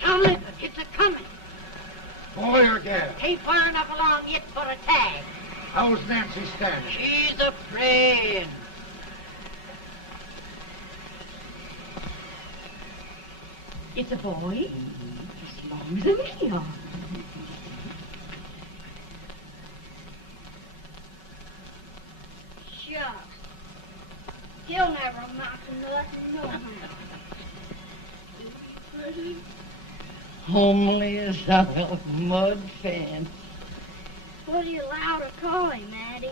Tomlin, it's a-coming. Boy or gal? Ain't far enough along yet for a tag. How's Nancy standing? She's a-praying. It's a boy? As long as a me are. Shucks. He'll never amount to nothing, no how. Homely as a mud fan. What are you allowed to call him, Addie?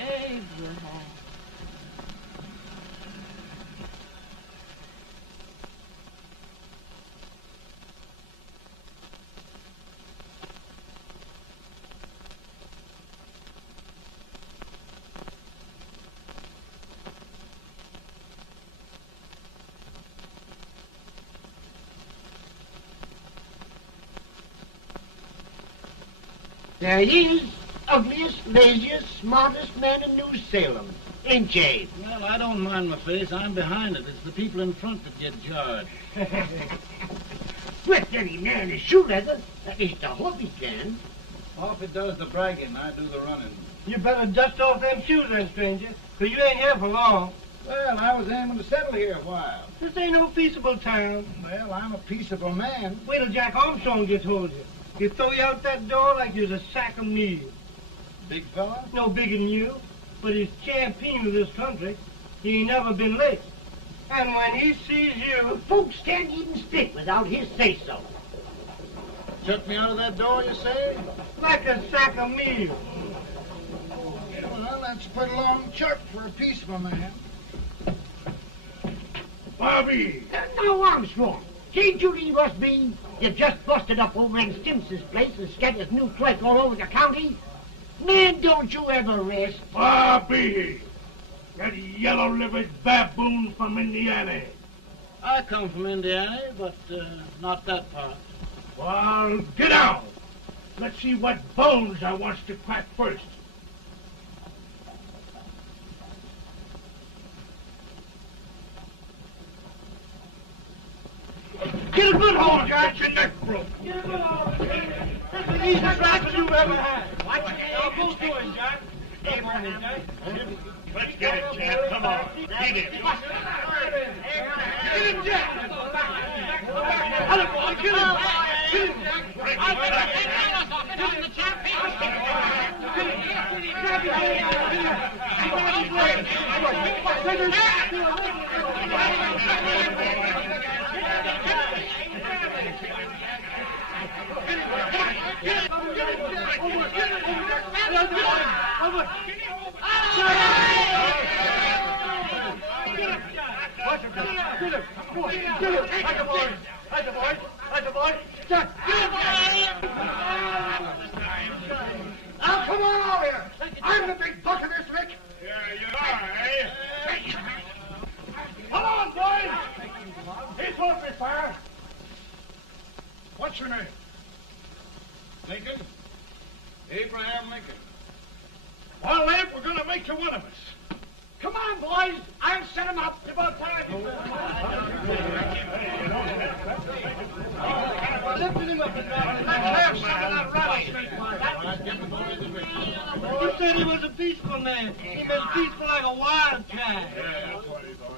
Abraham. There he is, ugliest, laziest, smartest man in New Salem, ain't ye? Well, I don't mind my face. I'm behind it. It's the people in front that get jarred. With any man in shoe leather, at least I hope he can. Off it does the bragging, I do the running. You better dust off them shoes then, stranger, 'cause you ain't here for long. Well, I was aiming to settle here a while. This ain't no peaceable town. Well, I'm a peaceable man. Wait till Jack Armstrong gets hold of you. He'll throw you out that door like you's a sack of meal. Big fella? No bigger than you, but he's champion of this country. He ain't never been late. And when he sees you... Folks can't even speak without his say-so. Took me out of that door, you say? Like a sack of meal. Well, that's a pretty long chuck for a peaceable man. Bobby! Now, Armstrong, can't you leave us be? You've just busted up over in Stimson's place and scattered new clerk all over the county. Man, don't you ever rest. Bobby! That yellow-livered baboon from Indiana. I come from Indiana, but not that part. Well, get down. Let's see what bones I wants to crack first. Get a good hold, Jack. Get your neck broke. Get a good hold. That's the easiest rifle you've ever had. Watch it. I'll both do it, Jack. Abraham, Jack. Let's get it, Jack. Come on. Get it. Get him, Jack. Hello, boy. Get him. Get him, Jack. Break his back. Get him, Jack. Now, come on over here. I'm the big buck of this lick. Yeah, you are, eh? Come on, boys. He's open me fire. What's your name? Lincoln? Abraham Lincoln. Well, Abe, we're going to make you one of us. Come on, boys. I'll set him up. It's about time. Lifted him up and down. Let's have some of that rattlesnake. You said he was a peaceful man. He was peaceful like a wildcat. Yeah, that's what he thought.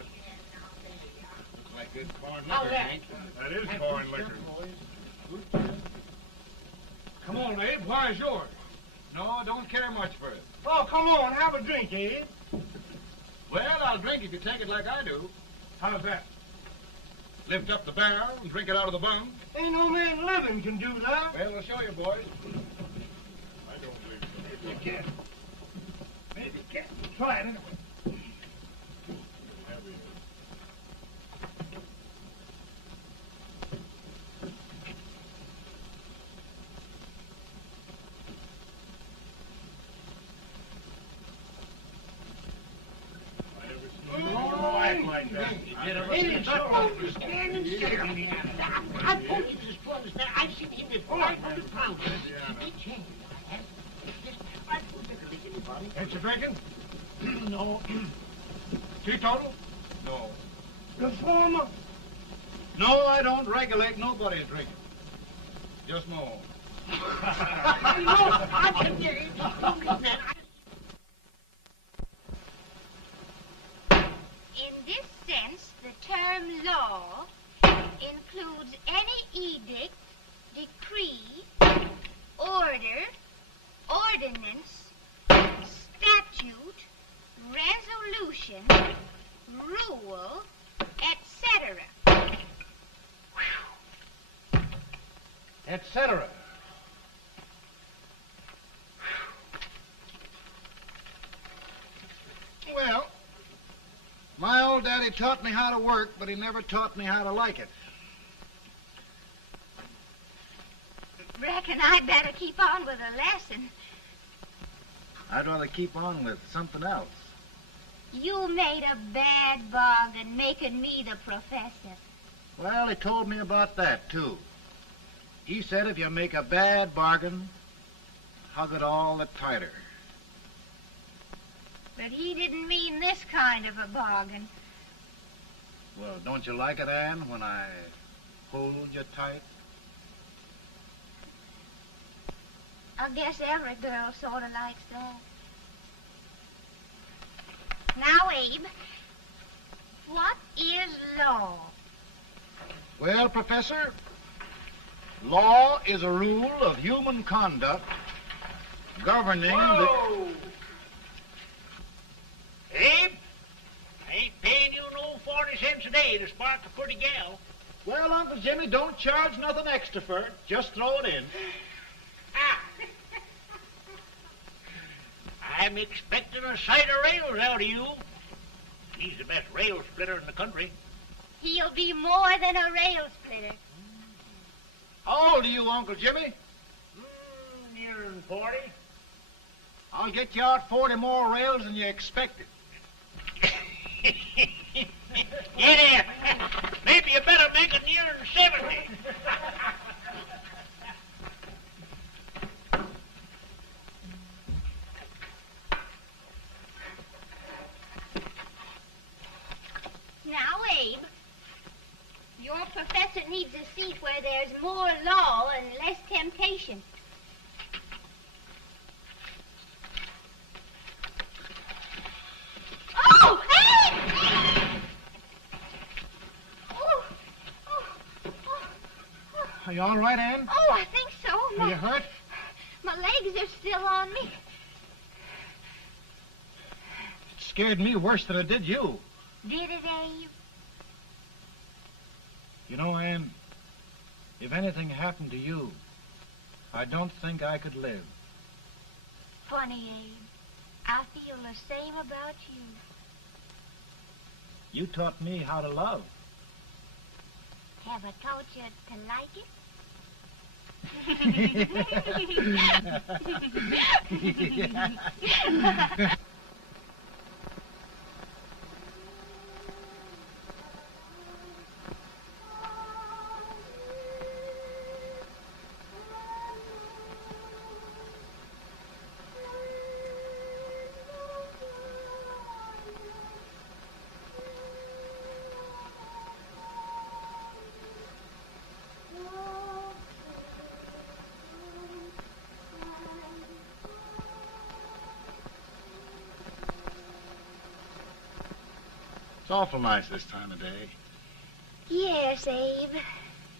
Looks like good corn liquor, Hank. That is corn liquor. Come on, Abe. Where's yours? No, I don't care much for it. Oh, come on. Have a drink, Abe. Well, I'll drink if you take it like I do. How's that? Lift up the barrel and drink it out of the bung. Ain't no man living can do that. Well, I'll show you, boys. I don't believe so. You can't. Maybe you can't. Try it anyway. It's almost standing still. I told you this was there. I've seen him with 500 pounds. Each hand. I don't think anybody. Ain't you drinking? No. Teetotal? No. Reformer? No, I don't regulate nobody's drinking. Just my own. I can get it. In this sense, the term law includes any edict, decree, order, ordinance, statute, resolution, rule, etc. Etc. Well, my old daddy taught me how to work, but he never taught me how to like it. Reckon I'd better keep on with the lesson. I'd rather keep on with something else. You made a bad bargain making me the professor. Well, he told me about that, too. He said if you make a bad bargain, hug it all the tighter. But he didn't mean this kind of a bargain. Well, don't you like it, Anne, when I hold you tight? I guess every girl sort of likes that. Now, Abe, what is law? Well, Professor, law is a rule of human conduct governing Whoa! Abe, I ain't paying you no 40 cents a day to spark a pretty gal. Well, Uncle Jimmy, don't charge nothing extra for it. Just throw it in. I'm expecting a sight of rails out of you. He's the best rail splitter in the country. He'll be more than a rail splitter. How old are you, Uncle Jimmy? Nearing 40. I'll get you out 40 more rails than you expected. Get here. Maybe you better make it nearing 70. Now, Abe, your professor needs a seat where there's more law and less temptation. Oh, hey! Oh, oh, oh, oh. Are you all right, Anne? Oh, I think so. Are you hurt? My legs are still on me. It scared me worse than it did you. Did it, Abe? You know, Anne, if anything happened to you, I don't think I could live. Funny, Abe. I feel the same about you. You taught me how to love. Have I taught you to like it? It's awful nice this time of day. Yes, Abe.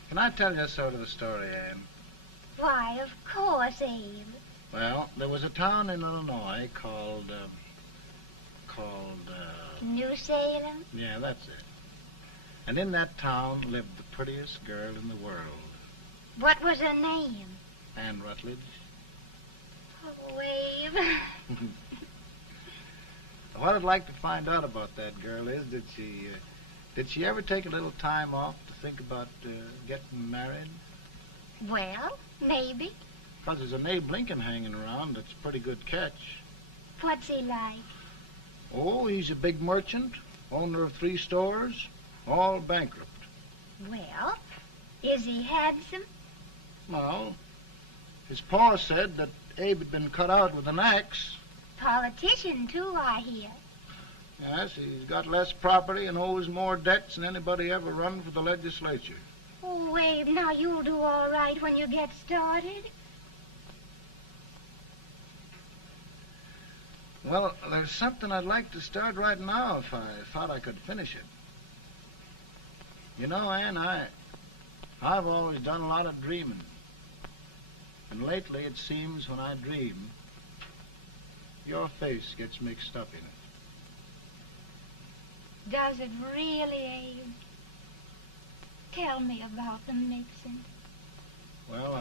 Can I tell you sort of a story, Anne? Why, of course, Abe. Well, there was a town in Illinois called, New Salem? yeah, that's it. And in that town lived the prettiest girl in the world, What was her name? Anne Rutledge. Oh, Abe. What I'd like to find out about that girl is, did she ever take a little time off to think about getting married? Well, maybe. Because there's an Abe Lincoln hanging around that's a pretty good catch. What's he like? Oh, he's a big merchant, owner of 3 stores, all bankrupt. Well, is he handsome? Well, his pa said that Abe had been cut out with an axe. Politician, too, I hear. Yes, he's got less property and owes more debts than anybody ever run for the legislature. Oh, Abe, now you'll do all right when you get started. Well, there's something I'd like to start right now if I thought I could finish it. You know, Ann, I've always done a lot of dreaming. And lately it seems when I dream, your face gets mixed up in it. Does it really, Abe? Tell me about the mixing. Well,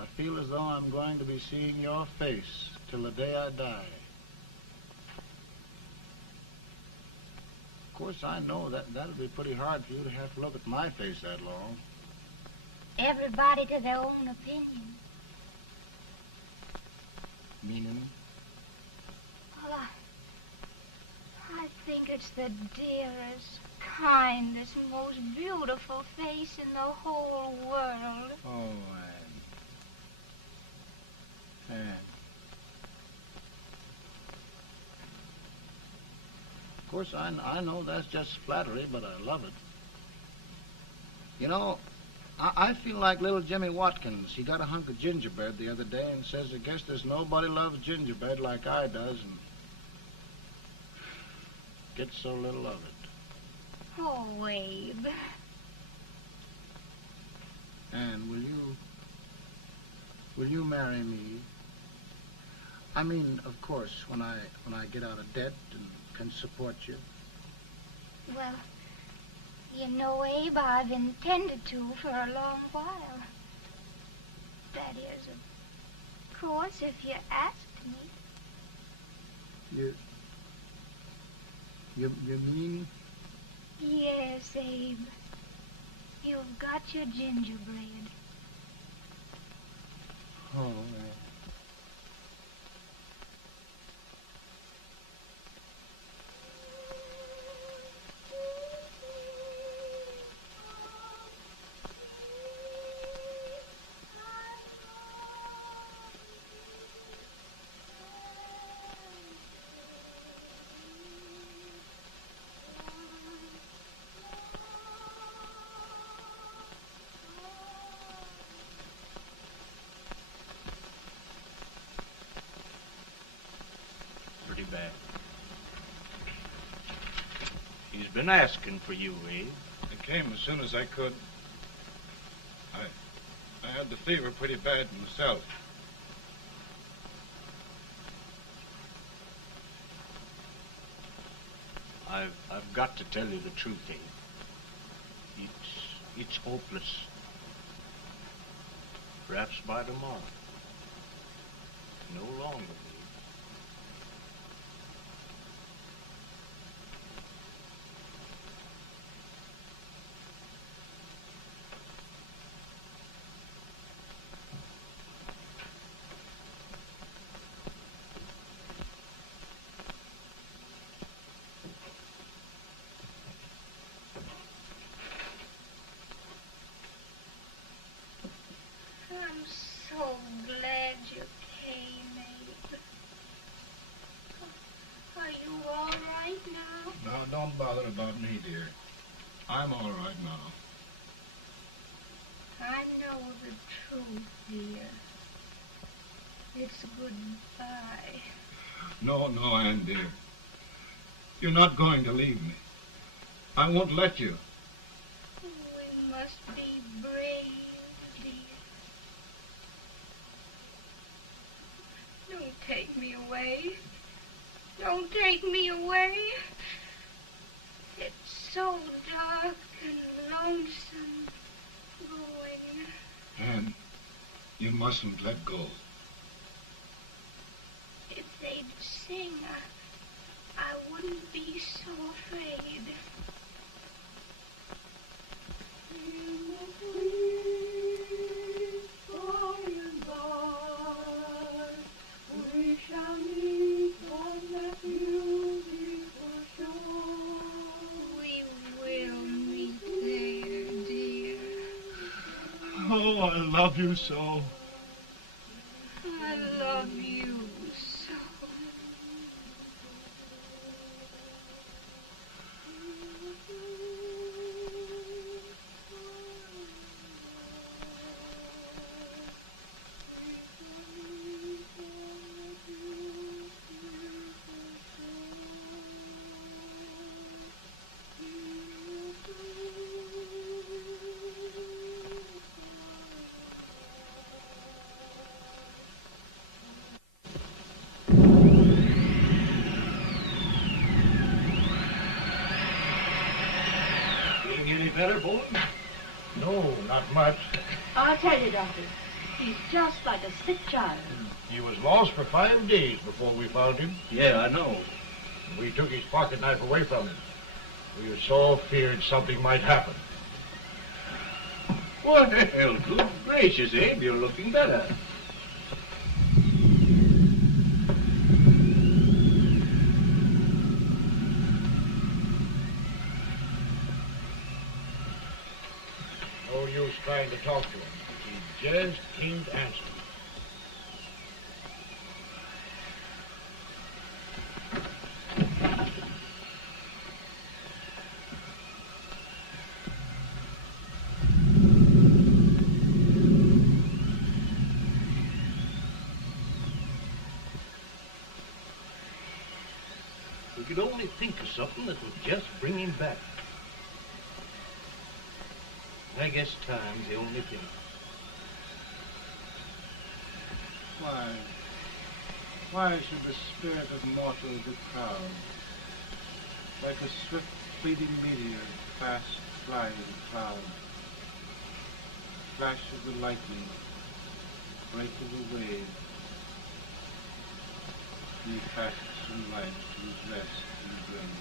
I feel as though I'm going to be seeing your face till the day I die. Of course, I know that'll be pretty hard for you to have to look at my face that long. Everybody to their own opinion. Meaning? Well, I think it's the dearest, kindest, most beautiful face in the whole world. Oh, Ann. Of course, I know that's just flattery, but I love it. You know, I feel like little Jimmy Watkins. He got a hunk of gingerbread the other day and says, I guess there's nobody loves gingerbread like I does, and gets so little of it. Oh, Abe. Ann, will you marry me? I mean, of course, when I get out of debt and can support you. Well, you know, Abe, I've intended to for a long while. That is, of course, if you asked me. You mean? Yes, Abe. You've got your gingerbread. Oh, Pretty bad. He's been asking for you, Abe. I came as soon as I could. I had the fever pretty bad myself. I've got to tell you the truth, Abe. It's hopeless. Perhaps by tomorrow. No longer, Abe. I'm so glad you came, Abe. Are you all right now? Now, don't bother about me, dear. I'm all right now. I know the truth, dear. It's goodbye. No, Ann, dear. You're not going to leave me. I won't let you. We must be brave, dear. Don't take me away. Don't take me away. It's so dark and lonesome going. Ann, you mustn't let go. If they'd sing, I wouldn't be so afraid. We shall meet on that beautiful shore. We will meet there, dear. Oh, I love you so. I love you so. better, boy? No, not much. I'll tell you, Doctor, he's just like a sick child. He was lost for 5 days before we found him. Yeah, I know. We took his pocket knife away from him. We were so feared something might happen. Well, good gracious, Abe, you're looking better. No use trying to talk to him. He just can't answer. We could only think of something that would just bring him back. I guess time's the only thing. Why should the spirit of mortal be proud? Like a swift fleeting meteor, fast flying cloud. Flash of the lightning, break of the wave. He passes from life to his rest in the grave.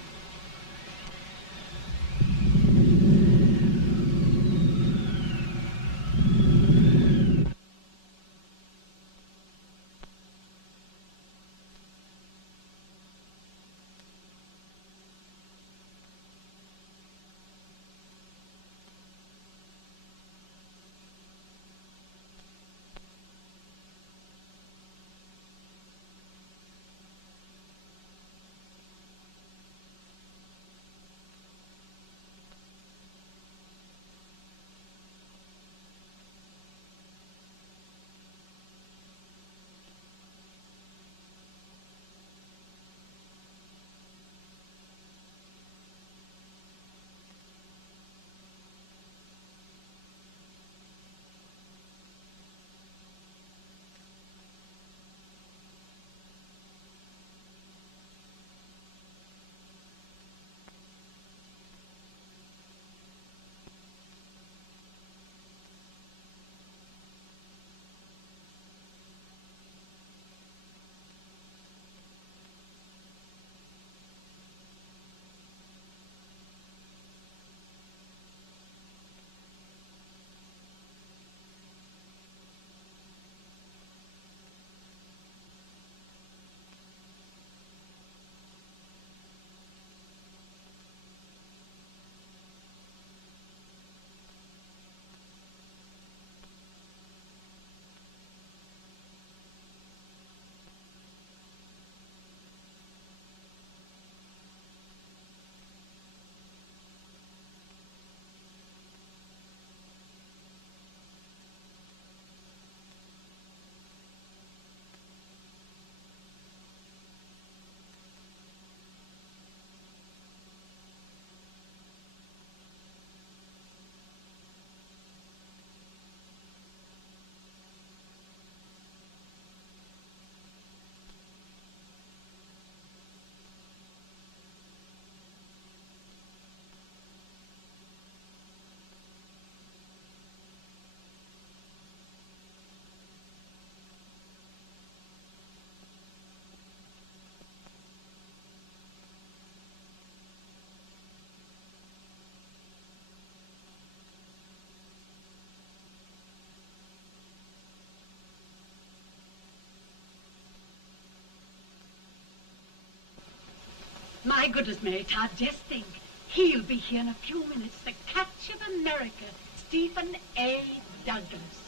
My goodness, Mary Todd, just think. He'll be here in a few minutes. The catch of America, Stephen A. Douglas.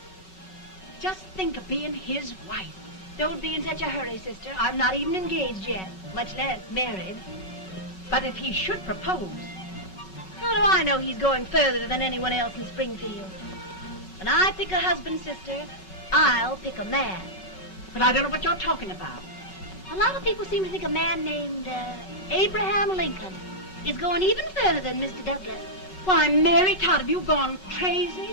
Just think of being his wife. Don't be in such a hurry, sister. I'm not even engaged yet, much less married. But if he should propose... How do I know he's going further than anyone else in Springfield? When I pick a husband, sister, I'll pick a man. But I don't know what you're talking about. A lot of people seem to think a man named Abraham Lincoln is going even further than Mr. Douglas. Why, Mary Todd, have you gone crazy?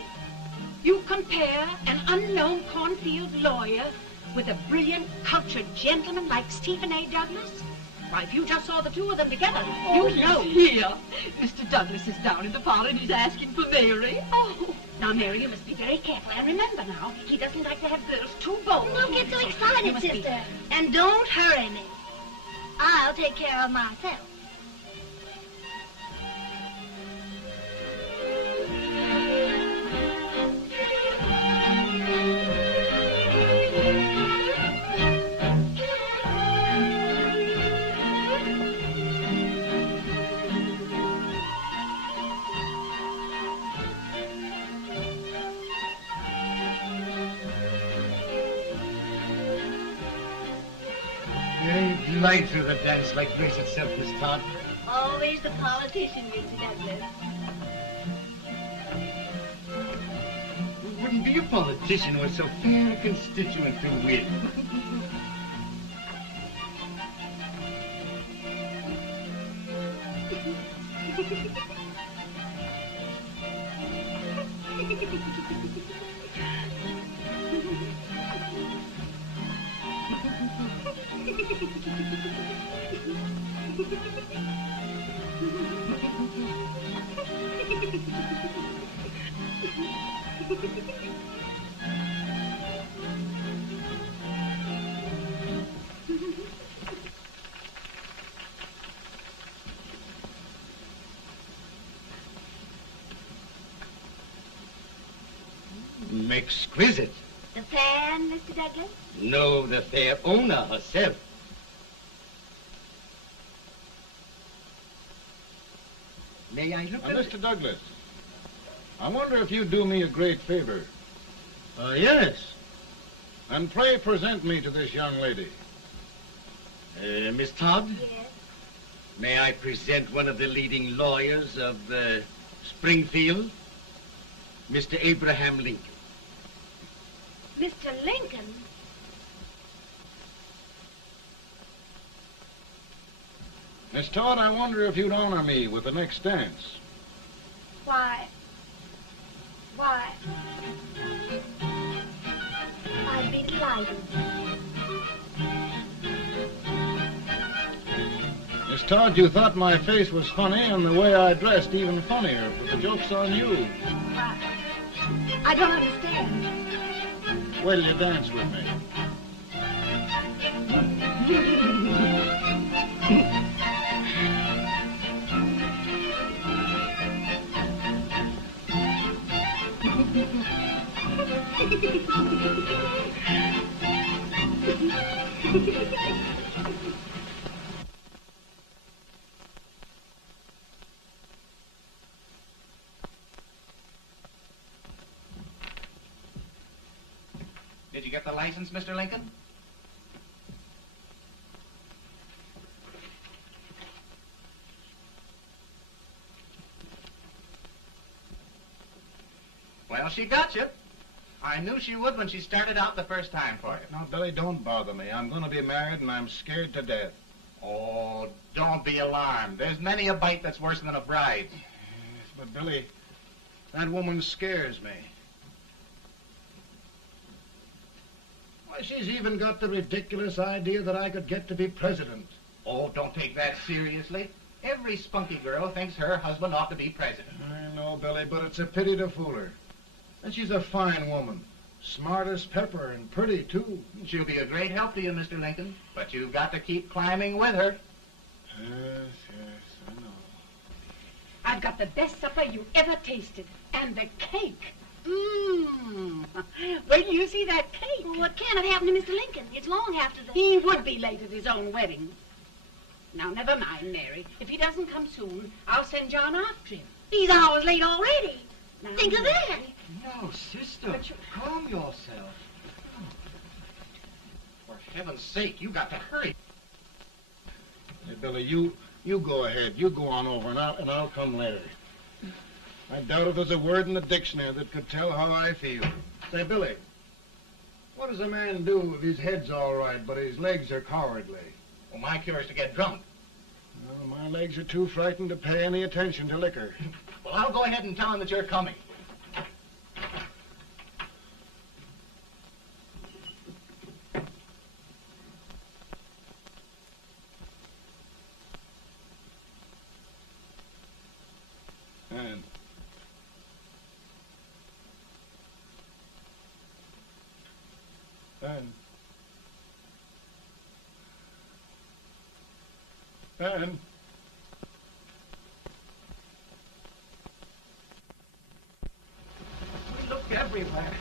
You compare an unknown cornfield lawyer with a brilliant, cultured gentleman like Stephen A. Douglas? Why, if you just saw the two of them together, Oh, you'd know. Here. Mr. Douglas is down in the parlor and he's asking for Mary. Oh. Now, Mary, you must be very careful. And remember now, he doesn't like to have girls too bold. Don't get so You excited, must be- sister. And don't hurry me. I'll take care of myself. You glide through the dance like grace itself, Miss Todd. Always the politician, Mr. Douglas. It wouldn't be a politician with so fair a constituent to win. Exquisite. The fan, Mr. Douglas? No, the fair owner herself. May I look at Mr. Douglas, I wonder if you'd do me a great favor. yes. And pray present me to this young lady. Miss Todd? Yes. May I present one of the leading lawyers of Springfield, Mr. Abraham Lincoln. Mr. Lincoln? Miss Todd, I wonder if you'd honor me with the next dance. Why, I'd be delighted. Miss Todd, you thought my face was funny and the way I dressed even funnier, but the joke's on you. I don't understand. Wait till you dance with me. Did you get the license, Mr. Lincoln? Well, she got you. I knew she would when she started out the first time for you. Now, Billy, don't bother me. I'm going to be married and I'm scared to death. Oh, don't be alarmed. There's many a bite that's worse than a bride. Yes, but Billy, that woman scares me. Why, she's even got the ridiculous idea that I could get to be president. Oh, don't take that seriously. Every spunky girl thinks her husband ought to be president. I know, Billy, but it's a pity to fool her. And she's a fine woman. Smart as pepper and pretty, too. She'll be a great help to you, Mr. Lincoln. But you've got to keep climbing with her. Yes, I know. I've got the best supper you ever tasted. And the cake. Mmm. When you see that cake. Well, what can have happened to Mr. Lincoln? It's long after the... He would be late at his own wedding. Now, never mind, Mary. If he doesn't come soon, I'll send John after him. He's hours late already. Now, Think of that. No, sister, calm yourself. For heaven's sake, you got to hurry. Hey, Billy, you go ahead. You go on over, and I'll come later. I doubt if there's a word in the dictionary that could tell how I feel. Say, Billy, what does a man do if his head's all right, but his legs are cowardly? Well, my cure is to get drunk. Well, my legs are too frightened to pay any attention to liquor. Well, I'll go ahead and tell him that you're coming. Anne. We looked everywhere,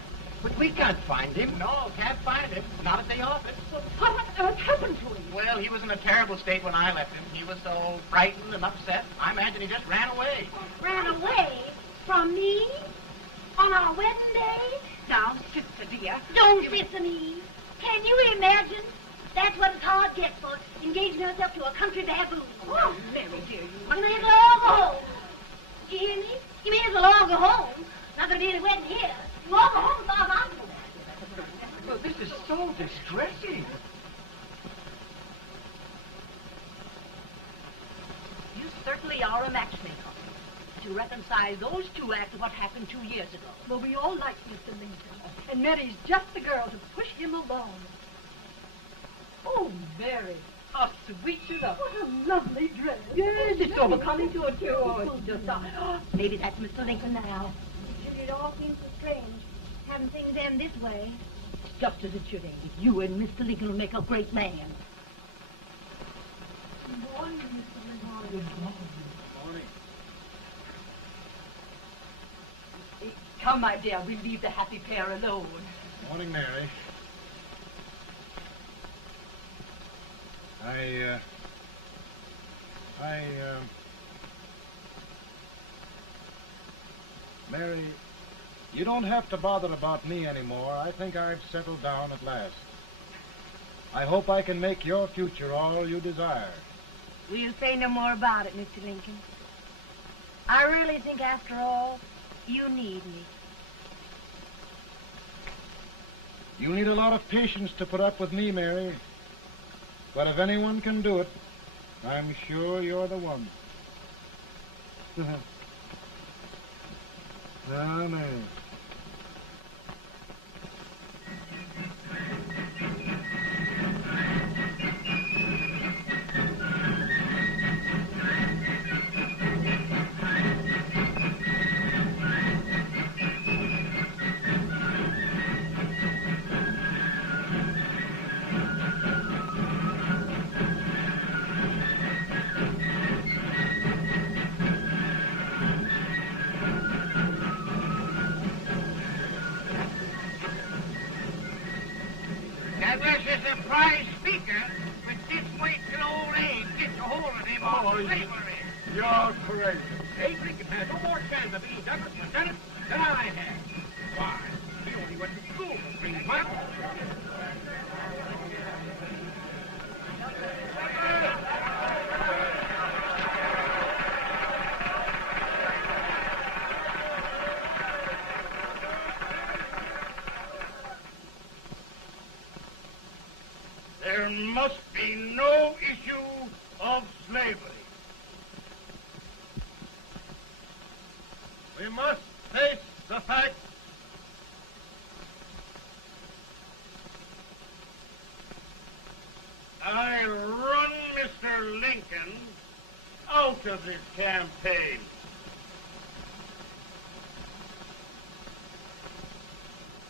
but we can't find him. No, can't find him. Not at the office. Well, what on earth happened to him? Well, he was in a terrible state when I left him. He was so frightened and upset. I imagine he just ran away. Ran away from me on our wedding day? Now, sister dear. Don't listen, Eve. Can you imagine? That's what his heart gets for engaging herself to a country baboon. Oh, Mary dear, You may as well all go home. Do you hear me? You may as well all go home. Not going to be any wedding here. You all go home as far as I'm concerned. Well, this is so distressing. You certainly are a matchmaker. To reconcile those two after what happened 2 years ago. Well, we all like Mr. Lincoln. And Mary's just the girl to push him along. Oh, Mary, how sweet you look. What a lovely dress. Yes, it's overcoming to it, too. Oh, it's just... maybe that's Mr. Lincoln now. It all seems so strange, having things end this way. Just as it should end. You and Mr. Lincoln will make a great man. Good morning, Mr. Lincoln. Good morning. Come, my dear, we'll leave the happy pair alone. Morning, Mary. Mary, you don't have to bother about me anymore. I think I've settled down at last. I hope I can make your future all you desire. We'll say no more about it, Mr. Lincoln. I really think, after all, you need me. You need a lot of patience to put up with me, Mary. But if anyone can do it, I'm sure you're the one. Amen. That was a surprise speaker, but just wait till old Abe gets a hold of him on slavery. You're crazy. Abe Lincoln had no more chance of being Douglas Lieutenant than I had. Why, he only went to school for 3 months. There must be no issue of slavery. We must face the fact I run Mr. Lincoln out of this campaign.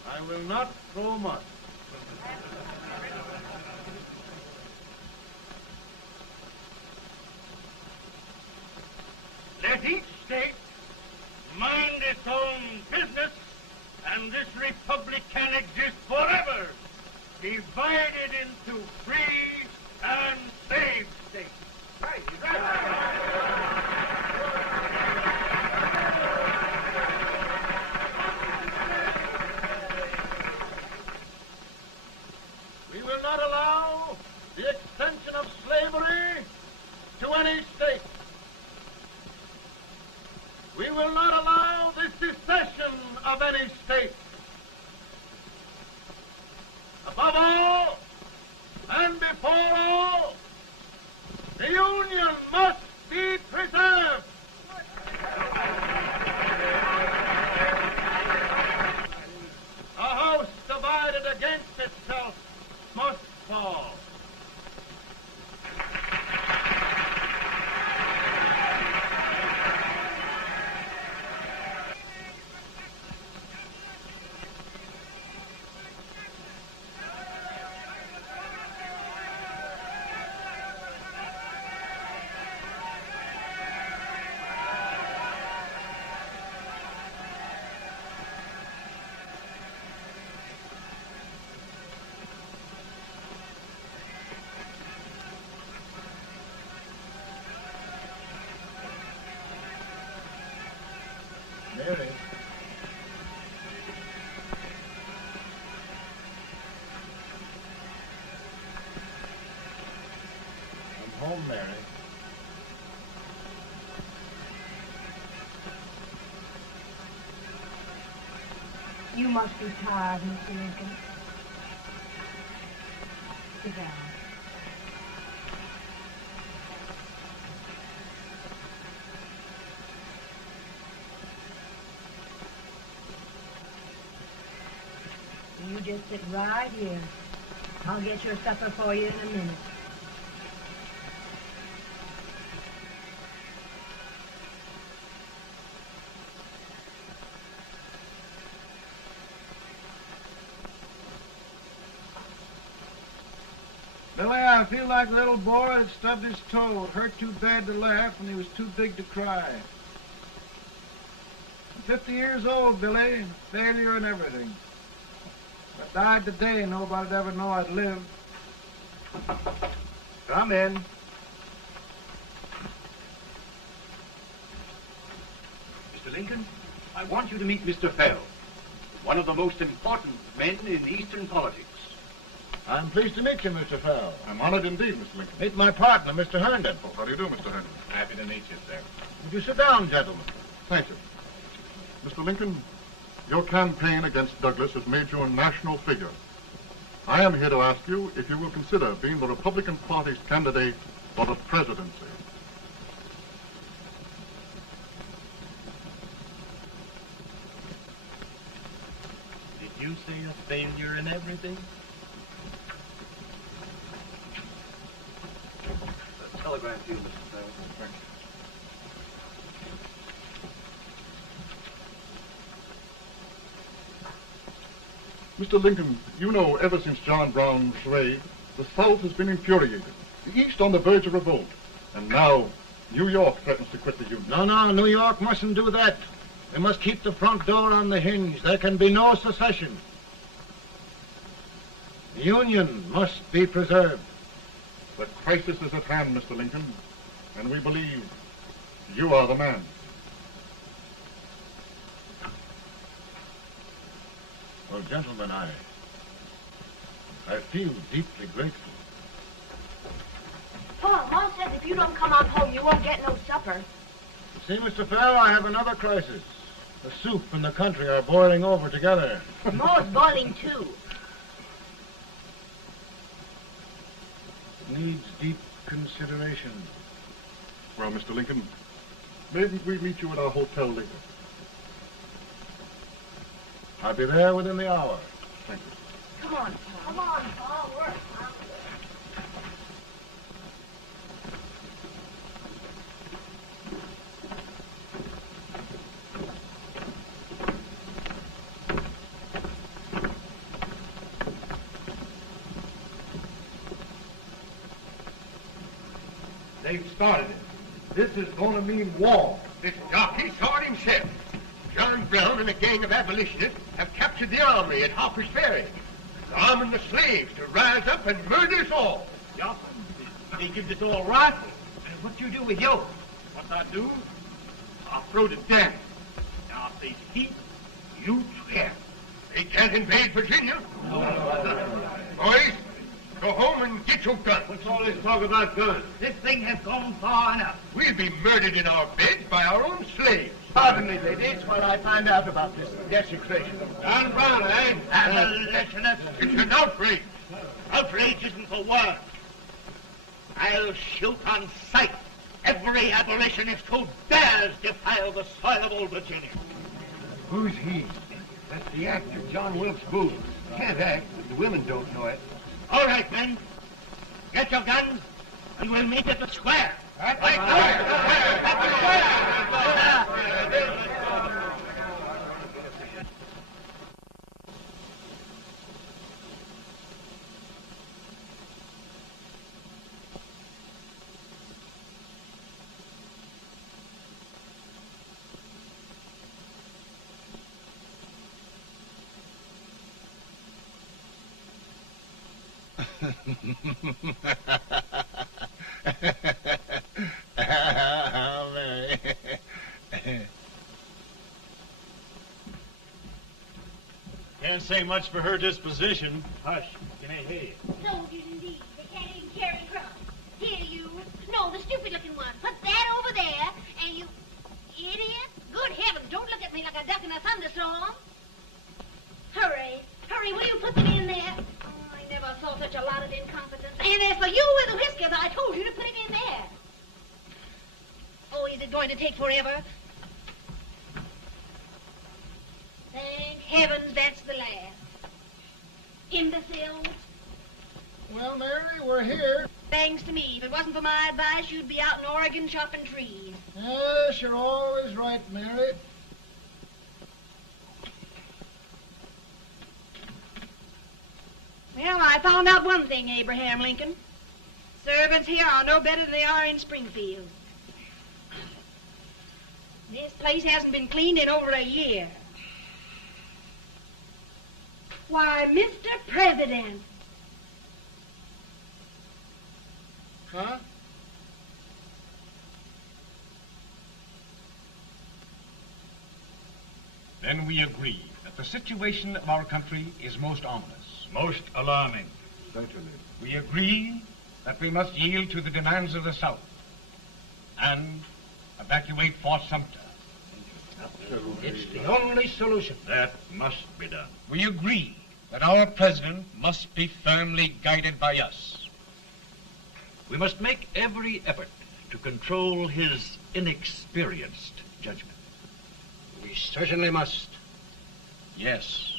I will not throw mud. Let each state mind its own business, and this republic can exist forever, divided into free and slave states. Right, he's right. We will not allow the extension of slavery to any state. We will not allow the secession of any state. Above all, and before all, the Union must be preserved. A house divided against itself must fall. Mary. You must be tired, Mr. Lincoln. Sit down. You just sit right here. I'll get your supper for you in a minute. Billy, I feel like a little boy that stubbed his toe. It hurt too bad to laugh, and he was too big to cry. I'm 50 years old, Billy, failure and everything. If I died today, nobody'd ever know I'd lived. Come in. Mr. Lincoln, I want you to meet Mr. Fell, one of the most important men in Eastern politics. I'm pleased to meet you, Mr. Fell. I'm honored indeed, Mr. Lincoln. Meet my partner, Mr. Herndon. Oh, how do you do, Mr. Herndon? Happy to meet you, sir. Would you sit down, gentlemen? Thank you. Mr. Lincoln, your campaign against Douglas has made you a national figure. I am here to ask you if you will consider being the Republican Party's candidate for the presidency. Did you say a failure in everything? A telegram to you, Mr. Fell. Thank you. Mr. Lincoln, you know ever since John Brown's raid, the South has been infuriated, the East on the verge of revolt, and now New York threatens to quit the Union. No, New York mustn't do that. They must keep the front door on the hinge. There can be no secession. The Union must be preserved. The crisis is at hand, Mr. Lincoln, and we believe you are the man. Well, gentlemen, I feel deeply grateful. Pa, Ma says if you don't come on home, you won't get no supper. See, Mr. Fell, I have another crisis. The soup and the country are boiling over together. Ma's boiling too. It needs deep consideration. Well, Mr. Lincoln, maybe we meet you at our hotel later. I'll be there within the hour. Thank you. Come on, Pa. Come on, Pa. Work. They've started it. This is going to mean war. This jockey saw it himself. John Brown and a gang of abolitionists have captured the army at Harper's Ferry. They're arming the slaves to rise up and murder us all. Yup. They give us all rifles. And what you do with yours? What I do? I'll throw the damn. Now, if they keep, you swear. They can't invade Virginia. Boys, go home and get your guns. What's all this talk about guns? This thing has gone far enough. We'll be murdered in our beds by our own slaves. Pardon me, ladies, while I find out about this desecration. John Brown, eh? Abolitionists. It's an outrage. Outrage isn't the word. I'll shoot on sight every abolitionist who dares defile the soil of old Virginia. Who's he? That's the actor, John Wilkes Booth. Can't act, but the women don't know it. All right, men. Get your guns, and we'll meet at the square. At the square! Mary. Can't say much for her disposition. Hush, can I hear you? Soldiers indeed. They can't even carry crumbs. Here, you. No stuck in a thunderstorm. Hurry, hurry, will you put them in there? Oh, I never saw such a lot of incompetence. And as for you with the whiskers, I told you to put it in there. Oh, is it going to take forever? Thank heavens that's the last. Imbeciles. Well, Mary, we're here. Thanks to me. If it wasn't for my advice, you'd be out in Oregon chopping trees. Yes, you're always right, Mary. Well, I found out one thing, Abraham Lincoln. Servants here are no better than they are in Springfield. This place hasn't been cleaned in over a year. Why, Mr. President. Huh? Then we agree that the situation of our country is most ominous, most alarming. Certainly. We agree that we must yield to the demands of the South and evacuate Fort Sumter. It's the only solution. That must be done. We agree that our president must be firmly guided by us. We must make every effort to control his inexperienced judgment. We certainly must. Yes.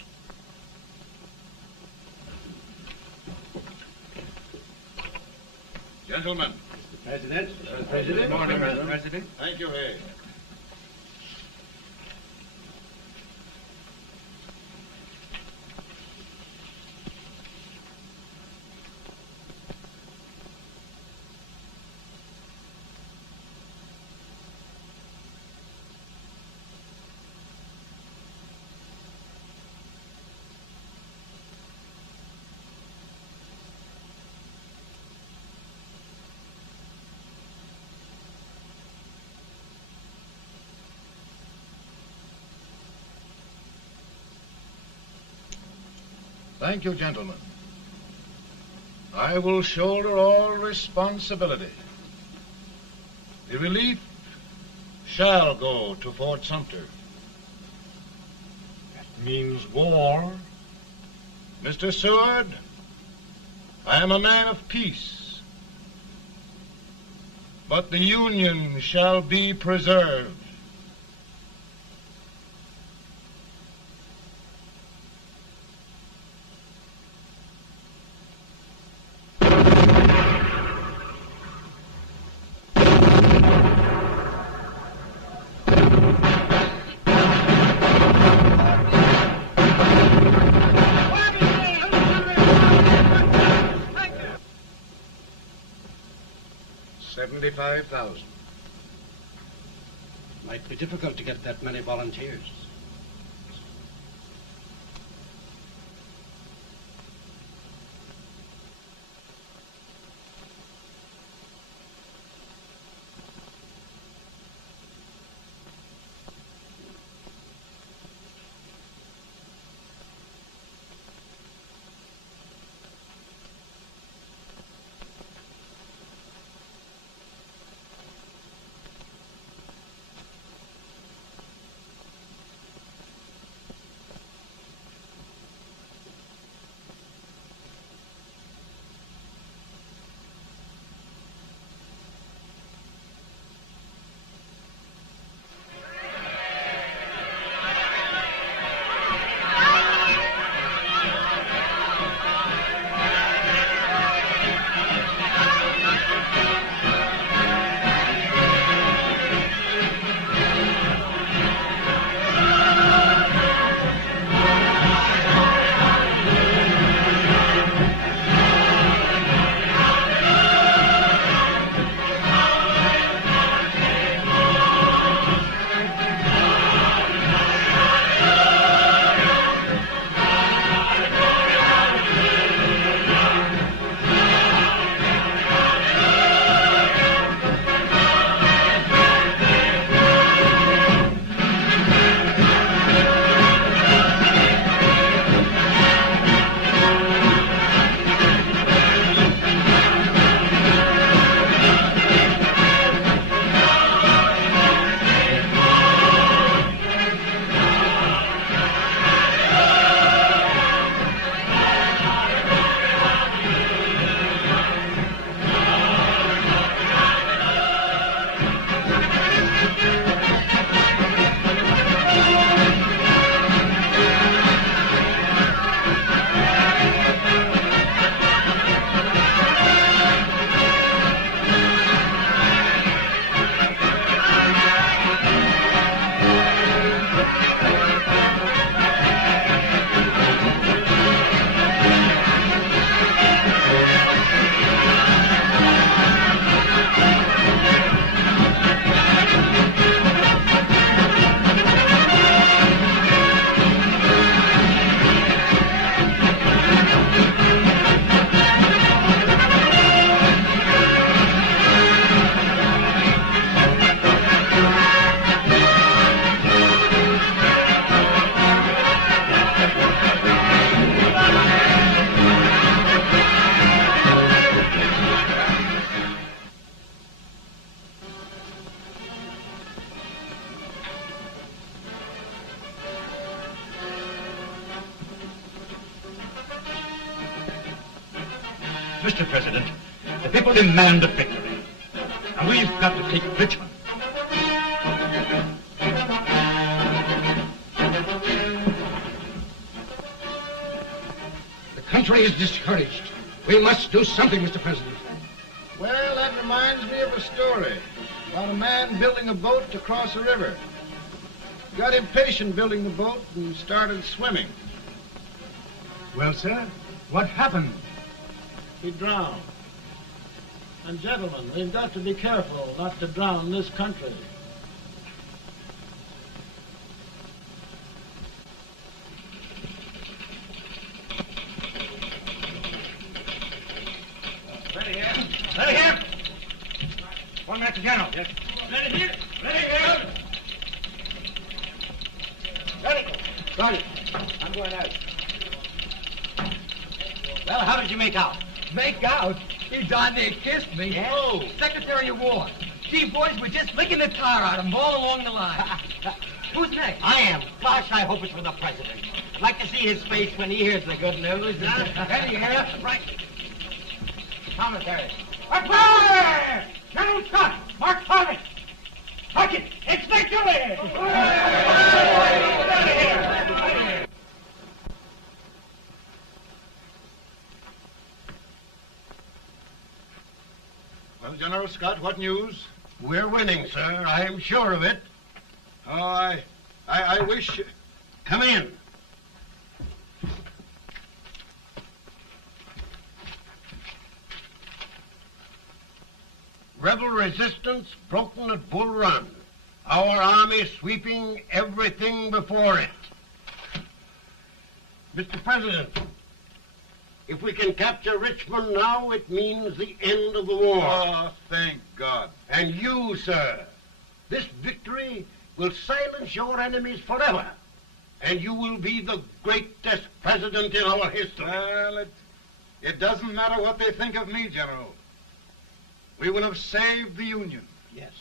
Gentlemen. Mr. President. Mr. President. Good morning, Mr. Mr. President. Thank you, Hay. Thank you, gentlemen. I will shoulder all responsibility. The relief shall go to Fort Sumter. That means war. Mr. Seward, I am a man of peace. But the Union shall be preserved. $75,000. Might be difficult to get that many volunteers. Mr. President, the people demand a victory. And we've got to take Richmond. The country is discouraged. We must do something, Mr. President. Well, that reminds me of a story about a man building a boat to cross a river. He got impatient building the boat and started swimming. Well, sir, what happened? He drowned. And gentlemen, we've got to be careful not to drown this country. Ready here. Ready here. One minute to General. Yes. Ready here. Ready here. Ready. Got it. I'm going out. Well, how did you make out? Make out? He darn near kissed me. Yeah? Oh, Secretary of War. Gee, boys, we're just licking the tar out of him all along the line. Who's next? I am. Gosh, I hope it's for the president. I'd like to see his face when he hears the good news. Ready here. Right. Commissary. Fire! General Scott! Mark Thomas! Touch it! It's victory! Well, General Scott, what news? We're winning, sir. I am sure of it. Oh, I wish... Come in. Rebel resistance broken at Bull Run. Our army sweeping everything before it. Mr. President, if we can capture Richmond now, it means the end of the war. Oh, thank God. And you, sir, this victory will silence your enemies forever. And you will be the greatest president in our history. Well, it doesn't matter what they think of me, General. We will have saved the Union. Yes.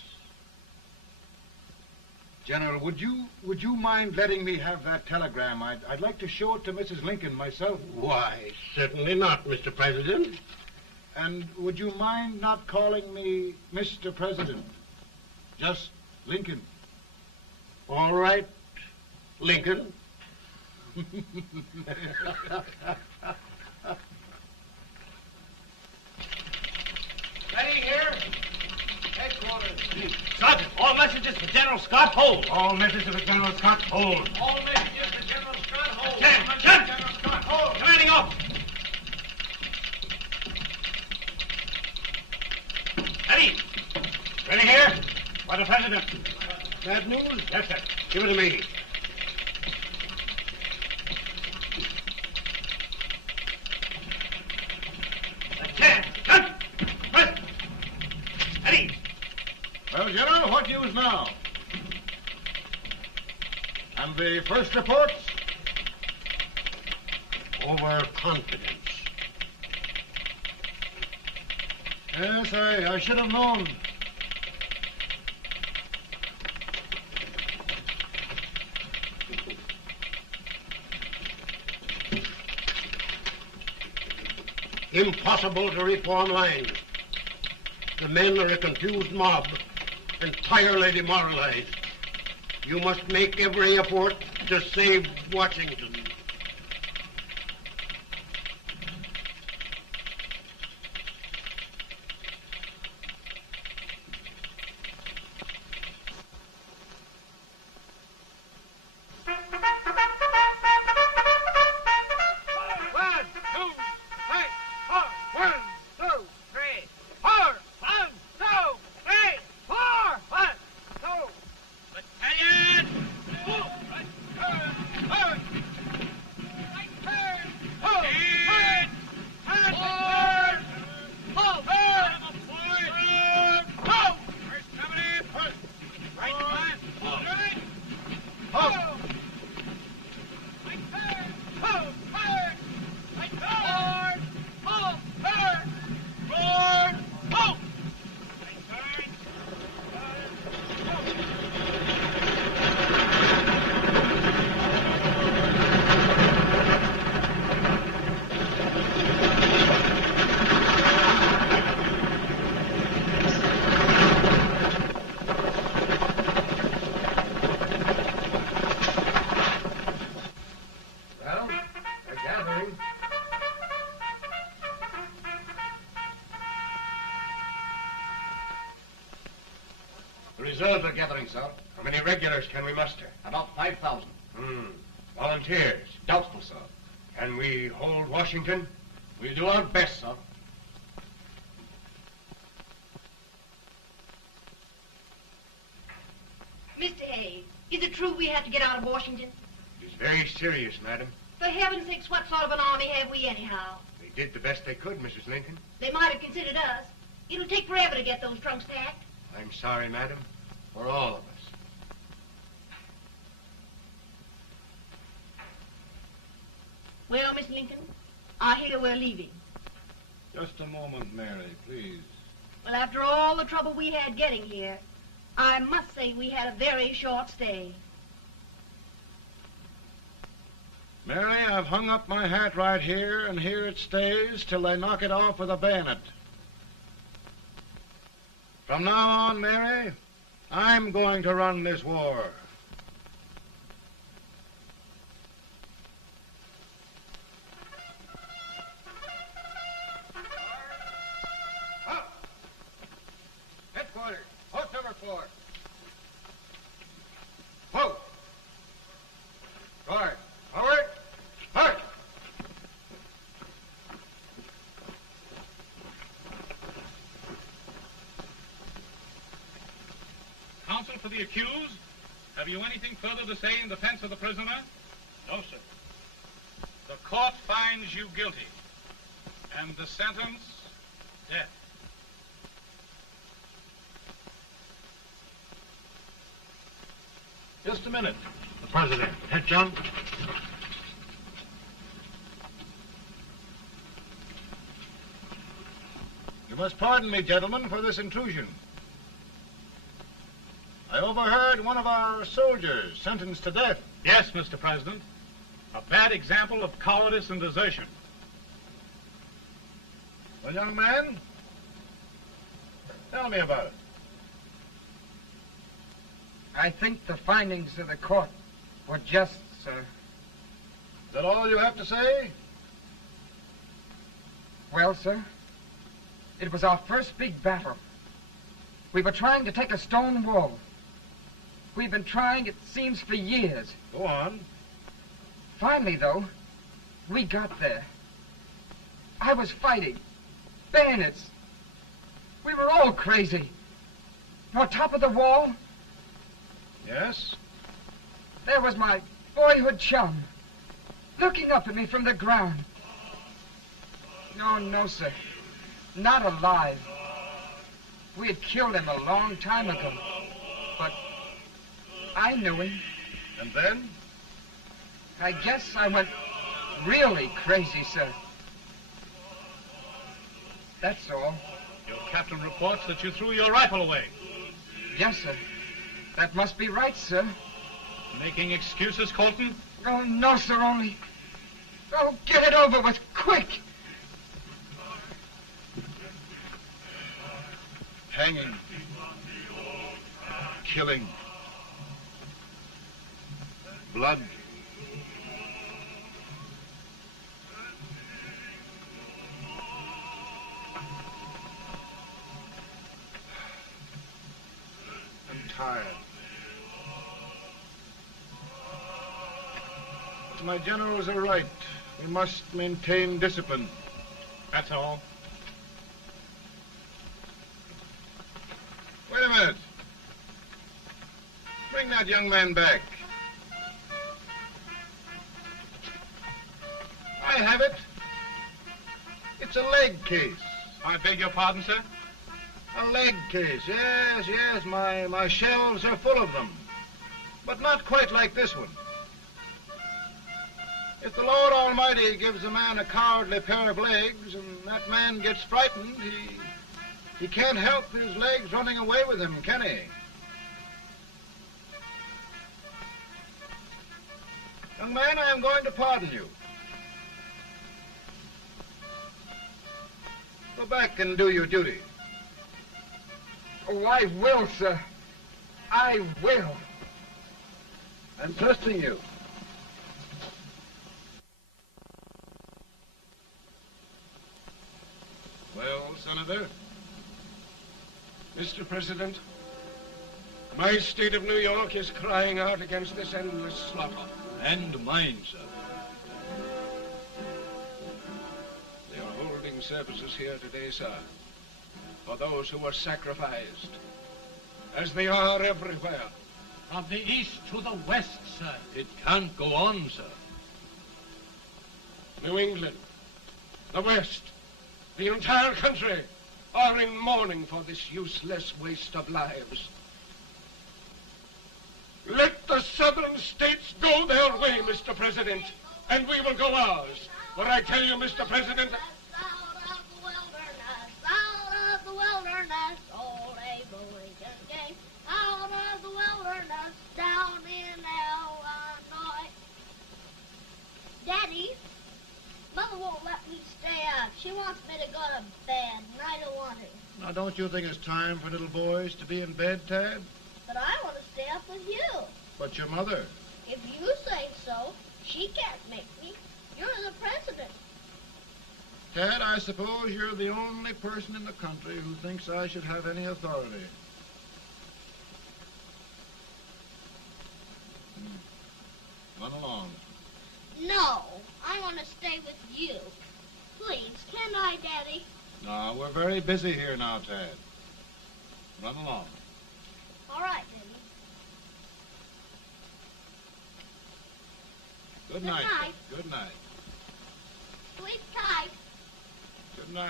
General, would you mind letting me have that telegram? I'd like to show it to Mrs. Lincoln myself. Why, certainly not, Mr. President. And would you mind not calling me Mr. President? Just Lincoln. All right, Lincoln. Ready here. Headquarters. Sergeant, all messages for General Scott, hold. All messages for General Scott, hold. All messages for General Scott, hold. General Scott, hold. Commanding off. Ready. Ready here. For the President. Bad news? Yes, sir. Give it to me. Well, General, what news now? And the first reports? Overconfidence. Yes, I should have known. Impossible to reform lines. The men are a confused mob, entirely demoralized. You must make every effort to save Washington. The reserves are gathering, sir. How many regulars can we muster? About 5,000. Volunteers? Doubtful, sir. Can we hold Washington? We'll do our best, sir. Mr. A, is it true we have to get out of Washington? It is very serious, madam. For heaven's sakes, what sort of an army have we anyhow? They did the best they could, Mrs. Lincoln. They might have considered us. It'll take forever to get those trunks packed. I'm sorry, madam, for all of us. Well, Miss Lincoln, I hear we're leaving. Just a moment, Mary, please. Well, after all the trouble we had getting here, I must say we had a very short stay. Mary, I've hung up my hat right here, and here it stays till they knock it off with a bayonet. From now on, Mary, I'm going to run this war. Headquarters, post number 4. Whoa! Guard, forward, march! Counsel for the accused, have you anything further to say in defense of the prisoner? No, sir. The court finds you guilty, and the sentence, death. Just a minute. The president. Head, John. You must pardon me, gentlemen, for this intrusion. I overheard one of our soldiers sentenced to death. Yes, Mr. President. A bad example of cowardice and desertion. Well, young man, tell me about it. I think the findings of the court were just, sir. Is that all you have to say? Well, sir, it was our first big battle. We were trying to take a stone wall. We've been trying, it seems, for years. Go on. Finally, though, we got there. I was fighting. Bayonets. We were all crazy. On top of the wall, Yes? there was my boyhood chum, looking up at me from the ground. No, sir. Not alive. We had killed him a long time ago. But I knew him. And then? I guess I went really crazy, sir. That's all. Your captain reports that you threw your rifle away. Yes, sir. That must be right, sir. Making excuses, Colton? Oh, no, sir, only... Oh, get it over with, quick! Hanging. Killing. Blood. I'm tired. But my generals are right. We must maintain discipline. That's all. Wait a minute. Bring that young man back. I have it. It's a leg case. I beg your pardon, sir? A leg case, yes. My shelves are full of them. But not quite like this one. If the Lord Almighty gives a man a cowardly pair of legs and that man gets frightened, he can't help his legs running away with him, can he? Young man, I am going to pardon you. Go back and do your duty. Oh, I will, sir. I will. I'm trusting you. Well, Senator? Mr. President, My state of New York is crying out against this endless slaughter. And mine, sir. They are holding services here today, sir, for those who were sacrificed, as they are everywhere. From the east to the west, sir. It can't go on, sir. New England, the West, the entire country are in mourning for this useless waste of lives. Let the southern states go their way, Mr. President, and we will go ours. For I tell you, Mr. President, Out of the wilderness, old Abe Lincoln came. Out of the wilderness, down in Illinois. Daddy, Mother won't let me stay out. She wants me to go to bed, and I don't want to. Now, don't you think it's time for little boys to be in bed, Tad? But I want to stay up with you. But your mother. If you say so, she can't make me. You're the president. Tad, I suppose you're the only person in the country who thinks I should have any authority. Run along. No, I want to stay with you. Please, can I, Daddy? No, we're very busy here now, Tad. Run along. All right, Daddy. Good night. Good night. Good night. Sleep tight. Good night.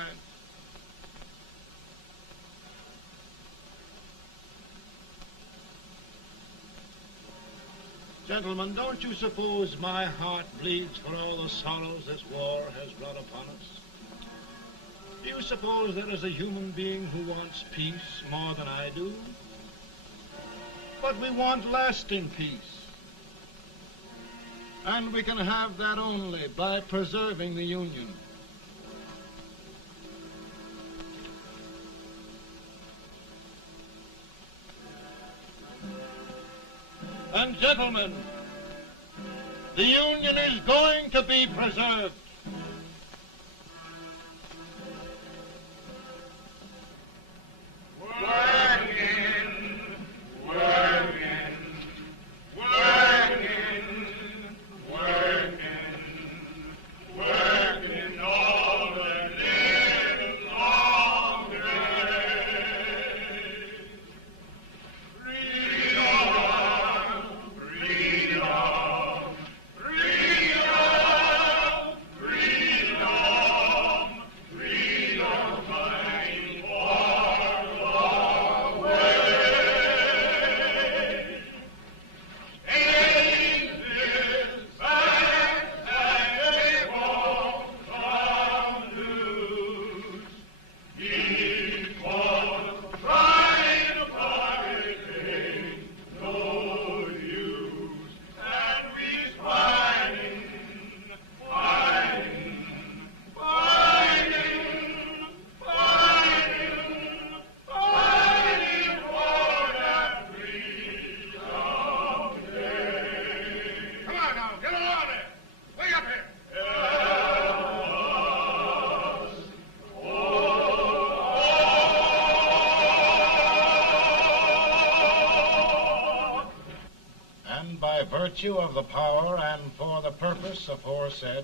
Gentlemen, don't you suppose my heart bleeds for all the sorrows this war has brought upon us? Do you suppose there is a human being who wants peace more than I do? But we want lasting peace. And we can have that only by preserving the Union. And gentlemen, the Union is going to be preserved. Virtue of the power and for the purpose aforesaid,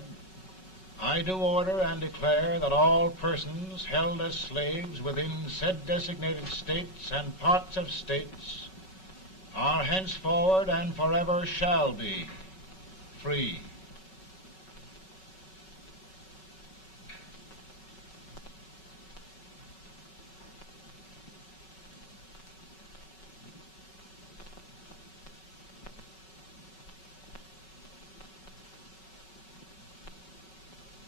I do order and declare that all persons held as slaves within said designated states and parts of states are henceforward and forever shall be free.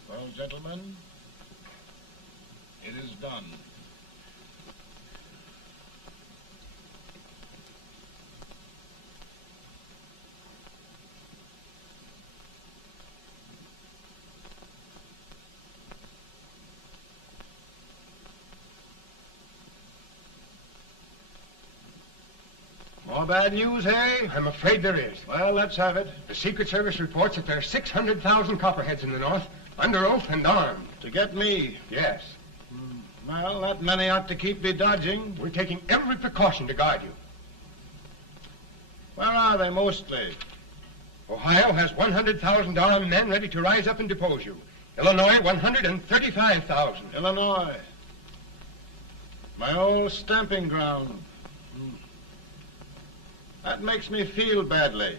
Well, gentlemen, it is done. More bad news, hey? I'm afraid there is. Well, let's have it. The Secret Service reports that there are 600,000 Copperheads in the North, under oath and armed. To get me? Yes. Well, that many ought to keep me dodging. We're taking every precaution to guard you. Where are they mostly? Ohio has $100,000 men ready to rise up and depose you. Illinois, 135,000. Illinois. My old stamping ground. That makes me feel badly.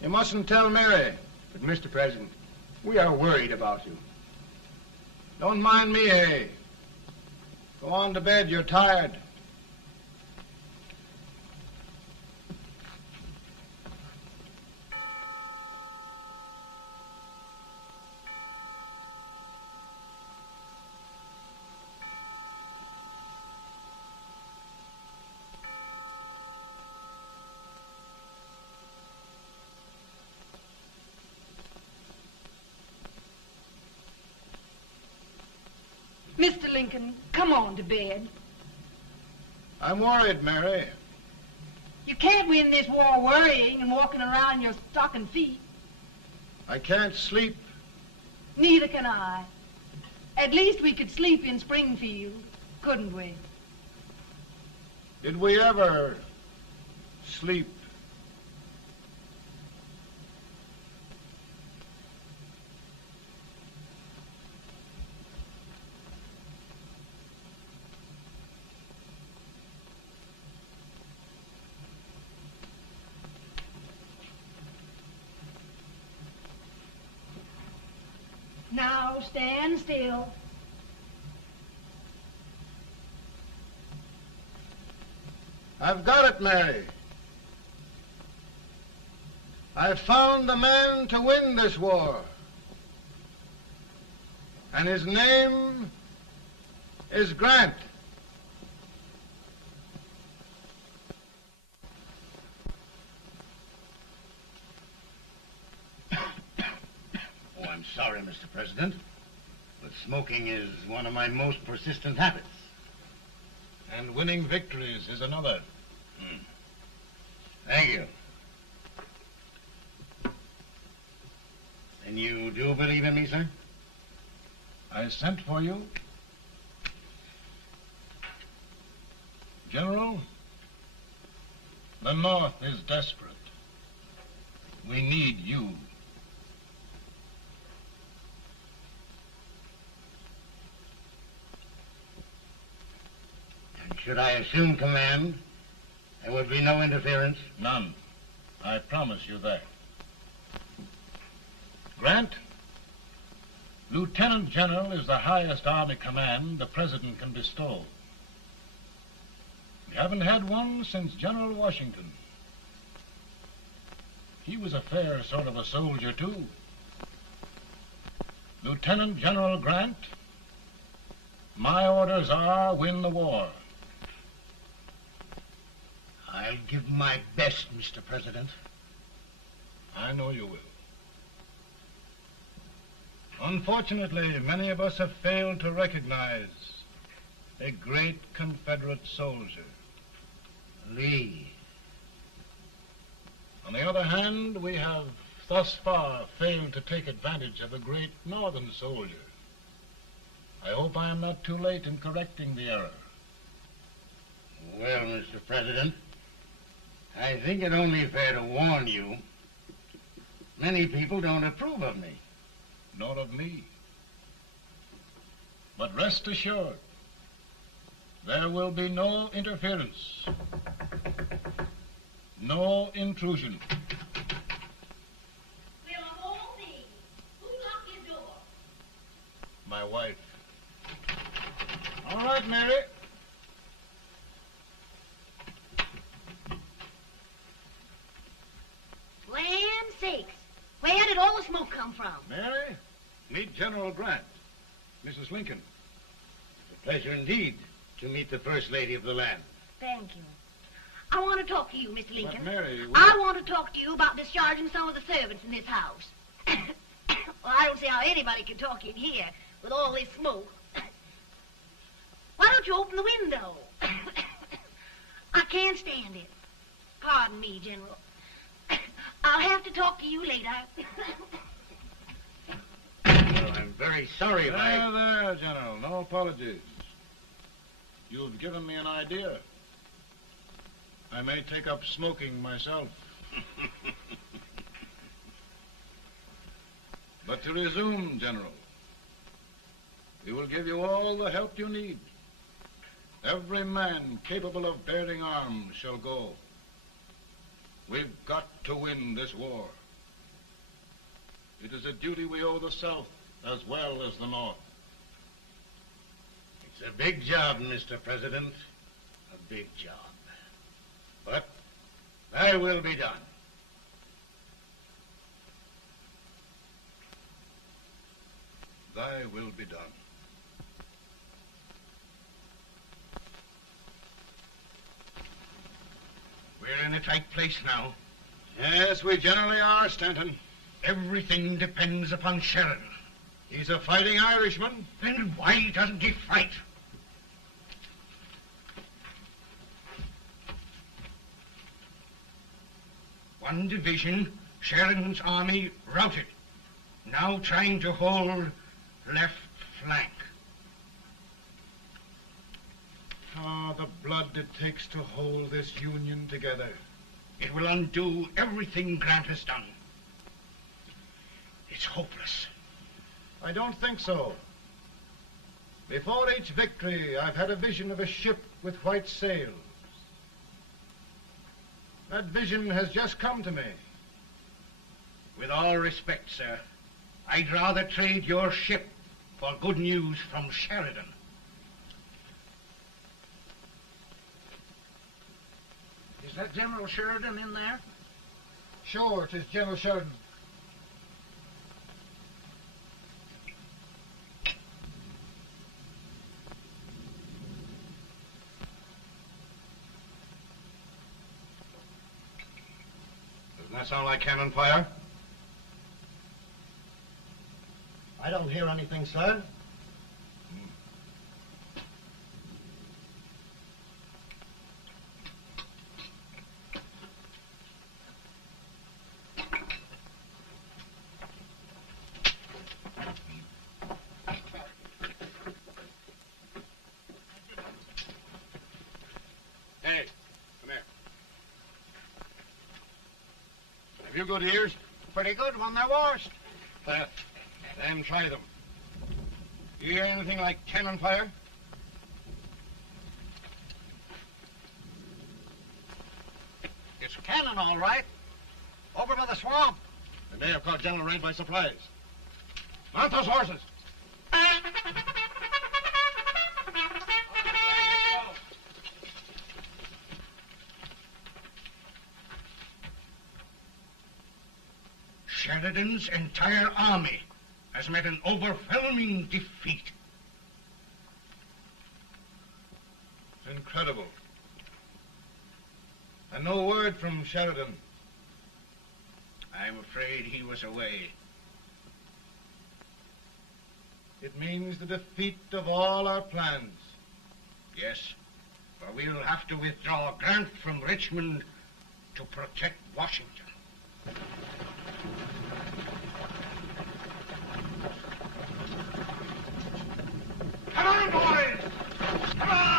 You mustn't tell Mary. But, Mr. President, we are worried about you. Don't mind me, eh? Go on to bed. You're tired. Mr. Lincoln, come on to bed. I'm worried, Mary. You can't win this war worrying and walking around in your stocking feet. I can't sleep. Neither can I. At least we could sleep in Springfield, couldn't we? Did we ever sleep? Now stand still. I've got it, Mary. I've found the man to win this war. And his name is Grant. Oh, I'm sorry, Mr. President, but smoking is one of my most persistent habits. And winning victories is another. Thank you. And you do believe in me, sir? I sent for you. General, the North is desperate. We need you. And should I assume command, there would be no interference? None. I promise you that. Grant, Lieutenant General is the highest army command the President can bestow. We haven't had one since General Washington. He was a fair sort of a soldier, too. Lieutenant General Grant, my orders are win the war. I'll give my best, Mr. President. I know you will. Unfortunately, many of us have failed to recognize a great Confederate soldier, Lee. On the other hand, we have thus far failed to take advantage of a great Northern soldier. I hope I am not too late in correcting the error. Well, Mr. President, I think it only fair to warn you. Many people don't approve of me. Nor of me. But rest assured, there will be no interference, no intrusion. Well, of all things, who locked your door? My wife. All right, Mary. Land sakes. Where did all the smoke come from? Mary, meet General Grant, Mrs. Lincoln. It's a pleasure indeed to meet the First Lady of the land. Thank you. I want to talk to you, Mr. Lincoln. But Mary, I want to talk to you about discharging some of the servants in this house. Well, I don't see how anybody can talk in here with all this smoke. Why don't you open the window? I can't stand it. Pardon me, General. I'll have to talk to you later. Well, I'm very sorry if There, General. No apologies. You've given me an idea. I may take up smoking myself. But to resume, General, we will give you all the help you need. Every man capable of bearing arms shall go. We've got to win this war. It is a duty we owe the South as well as the North. It's a big job, Mr. President. A big job. But thy will be done. Thy will be done. We're in a tight place now. Yes, we generally are, Stanton. Everything depends upon Sheridan. He's a fighting Irishman. Then why doesn't he fight? One division, Sheridan's army, routed. Now trying to hold left flank. Ah, the blood it takes to hold this Union together. It will undo everything Grant has done. It's hopeless. I don't think so. Before each victory, I've had a vision of a ship with white sails. That vision has just come to me. With all respect, sir, I'd rather trade your ship for good news from Sheridan. Is that General Sheridan in there? Sure, it is General Sheridan. Doesn't that sound like cannon fire? I don't hear anything, sir. Hey, come here. Have you good ears? Pretty good when they're washed. Then try them. You hear anything like cannon fire? It's cannon, all right. Over by the swamp. They may have caught General Wright by surprise. Mount those horses. Sheridan's entire army has met an overwhelming defeat. It's incredible. And no word from Sheridan. I'm afraid he was away. It means the defeat of all our plans. Yes, for we'll have to withdraw Grant from Richmond to protect Washington. Come on, boys! Come on!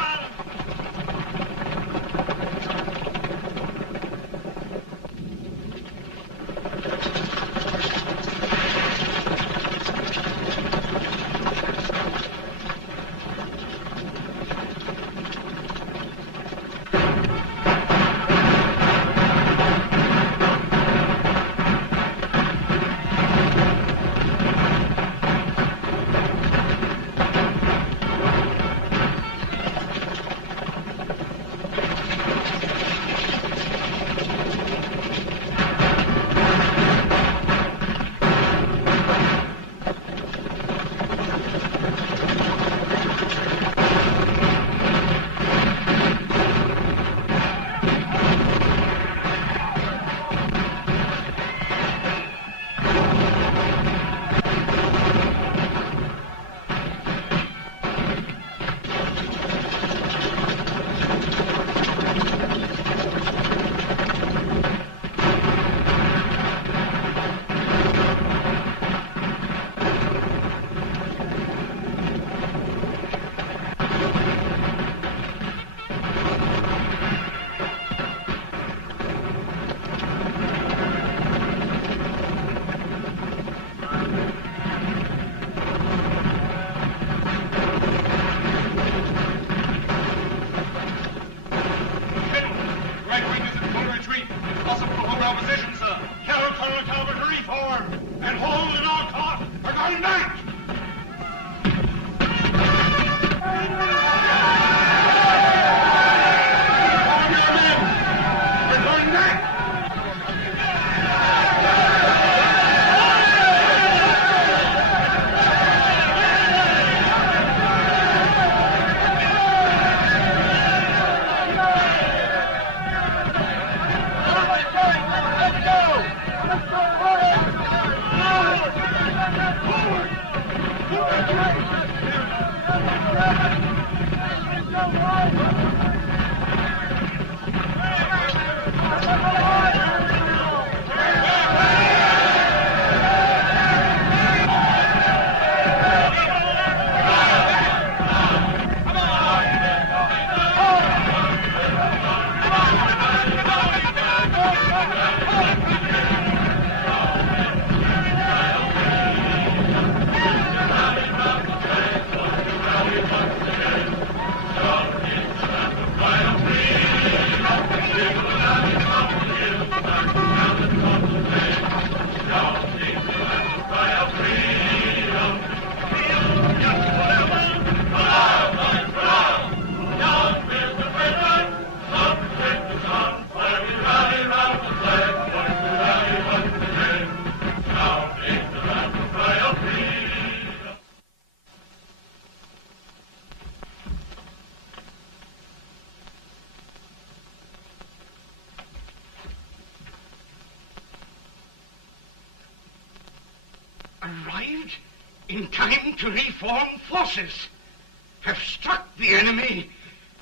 in time to reform forces, have struck the enemy,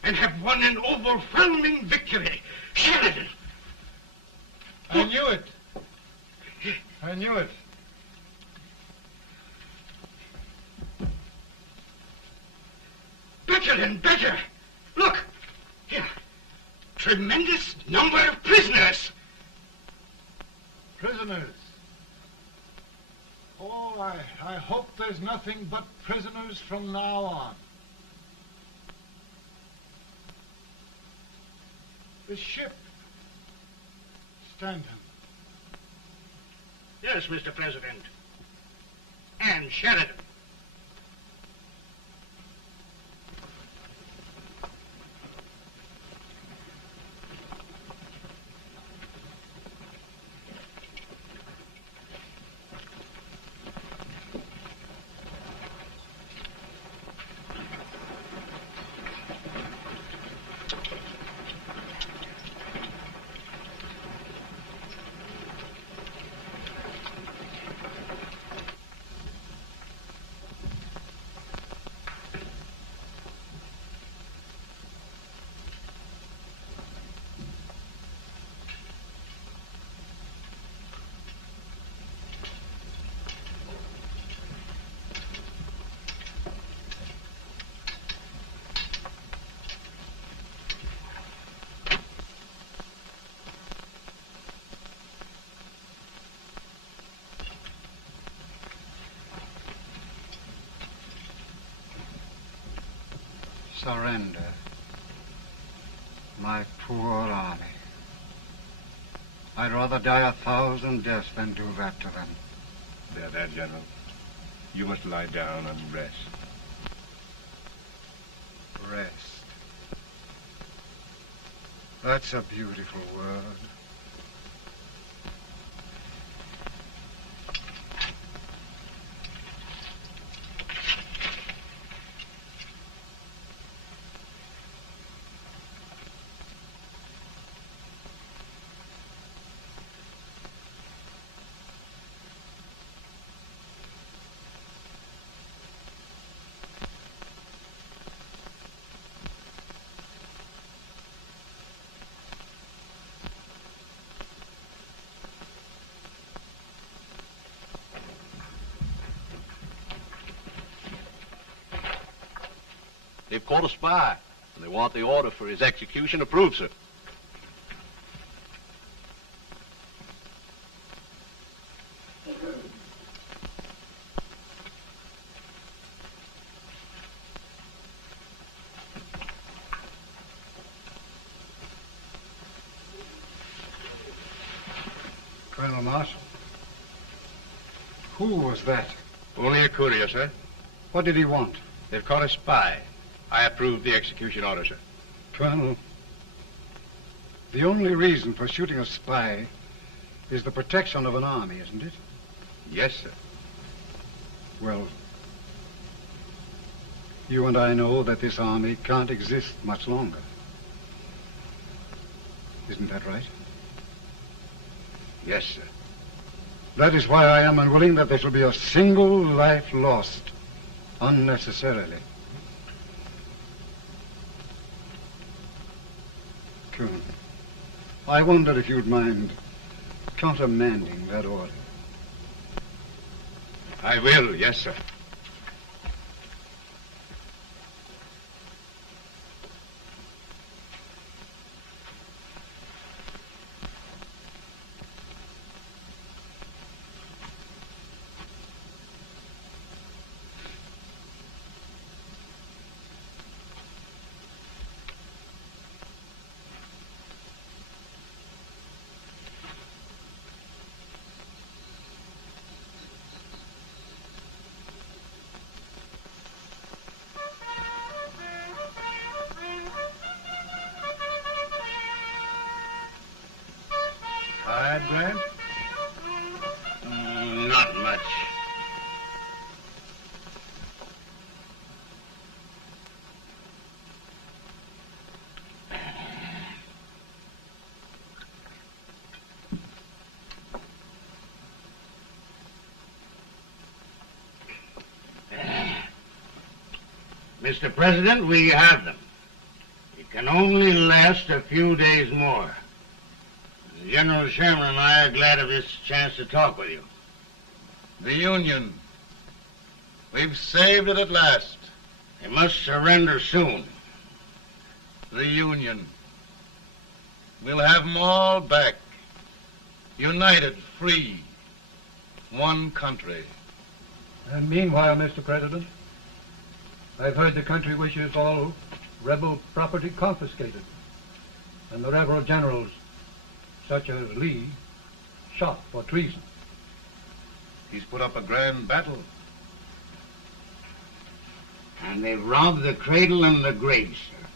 and have won an overwhelming victory. Sheridan! I knew it. I knew it. Better and better. Look, here. Tremendous number of prisoners. Prisoners? Oh, I hope there's nothing but prisoners from now on. The ship. Stanton. Yes, Mr. President. And Sheridan. Surrender. My poor army. I'd rather die 1,000 deaths than do that to them. There, General. You must lie down and rest. Rest. That's a beautiful word. They've caught a spy, and they want the order for his execution approved, sir. Colonel Marshall. Who was that? Only a courier, sir. What did he want? They've caught a spy. I approve the execution order, sir. Colonel, the only reason for shooting a spy is the protection of an army, isn't it? Yes, sir. Well, you and I know that this army can't exist much longer. Isn't that right? Yes, sir. That is why I am unwilling that there shall be a single life lost unnecessarily. Colonel, I wonder if you'd mind countermanding that order. I will, yes, sir. Grant? Not much. Mr. President, we have them. It can only last a few days more. General Sherman and I are glad of this chance to talk with you. The Union. We've saved it at last. They must surrender soon. The Union. We'll have them all back. United, free. One country. And meanwhile, Mr. President, I've heard the country wishes all rebel property confiscated, and the rebel generals, such as Lee, shot for treason. He's put up a grand battle. And they've robbed the cradle and the grave, sir.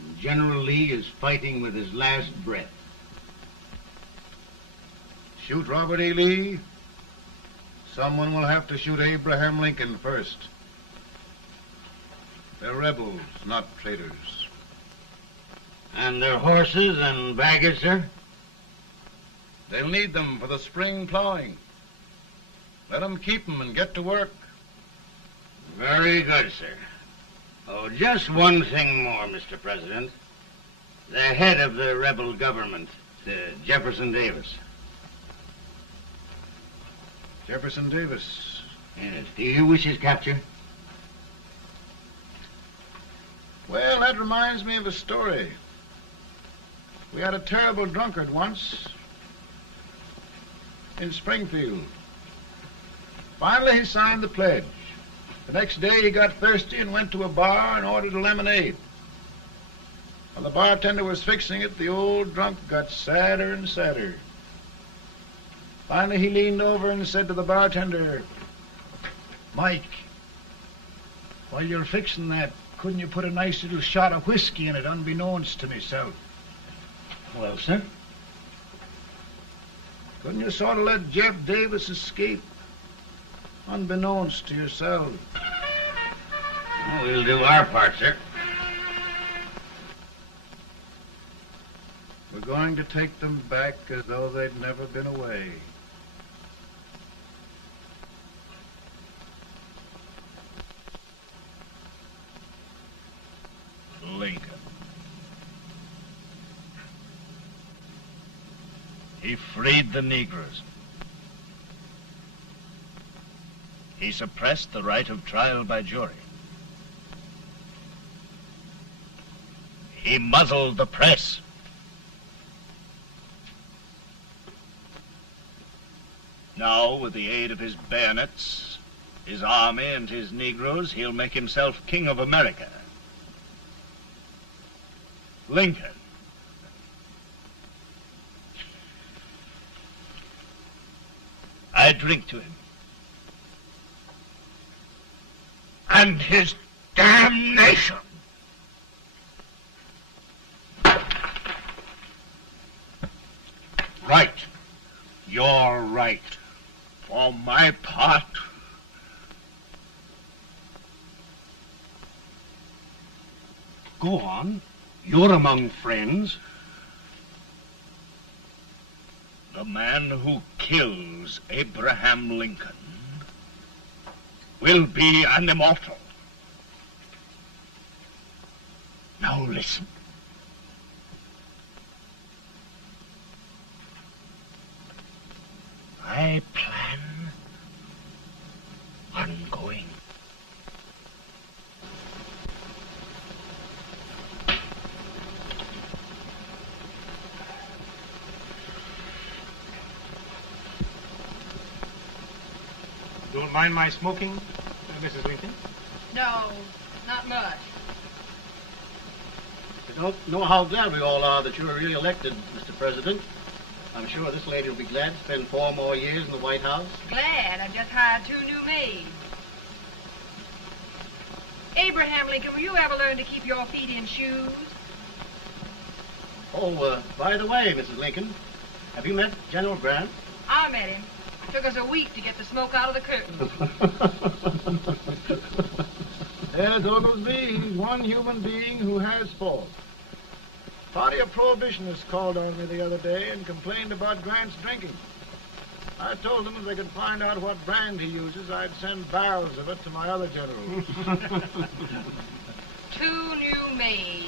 And General Lee is fighting with his last breath. Shoot Robert E. Lee? Someone will have to shoot Abraham Lincoln first. They're rebels, not traitors. And their horses and baggage, sir? They'll need them for the spring plowing. Let them keep them and get to work. Very good, sir. Oh, just one thing more, Mr. President. The head of the rebel government, Jefferson Davis. Jefferson Davis? Yes. Do you wish his capture? Well, that reminds me of a story. We had a terrible drunkard once in Springfield. Finally, he signed the pledge. The next day, he got thirsty and went to a bar and ordered a lemonade. While the bartender was fixing it, the old drunk got sadder and sadder. Finally, he leaned over and said to the bartender, "Mike, while you're fixing that, couldn't you put a nice little shot of whiskey in it, unbeknownst to myself?" Well, sir? Couldn't you sort of let Jeff Davis escape, unbeknownst to yourself? Well, we'll do our part, sir. We're going to take them back as though they'd never been away. Lincoln. He freed the Negroes. He suppressed the right of trial by jury. He muzzled the press. Now, with the aid of his bayonets, his army, and his Negroes, he'll make himself king of America. Lincoln. I drink to him. And his damnation. Right. You're right. For my part, go on. You're among friends. The man who kills Abraham Lincoln will be an immortal. Now listen. I plan on going. Don't mind my smoking, Mrs. Lincoln? No, not much. I don't know how glad we all are that you were really elected, Mr. President. I'm sure this lady will be glad to spend 4 more years in the White House. Glad. I've just hired 2 new maids. Abraham Lincoln, will you ever learn to keep your feet in shoes? Oh, by the way, Mrs. Lincoln, have you met General Grant? I met him. It took us a week to get the smoke out of the curtains. Yes, Oglesby, he's one human being who has faults. A party of prohibitionists called on me the other day and complained about Grant's drinking. I told them if they could find out what brand he uses, I'd send barrels of it to my other generals. 2 new maids.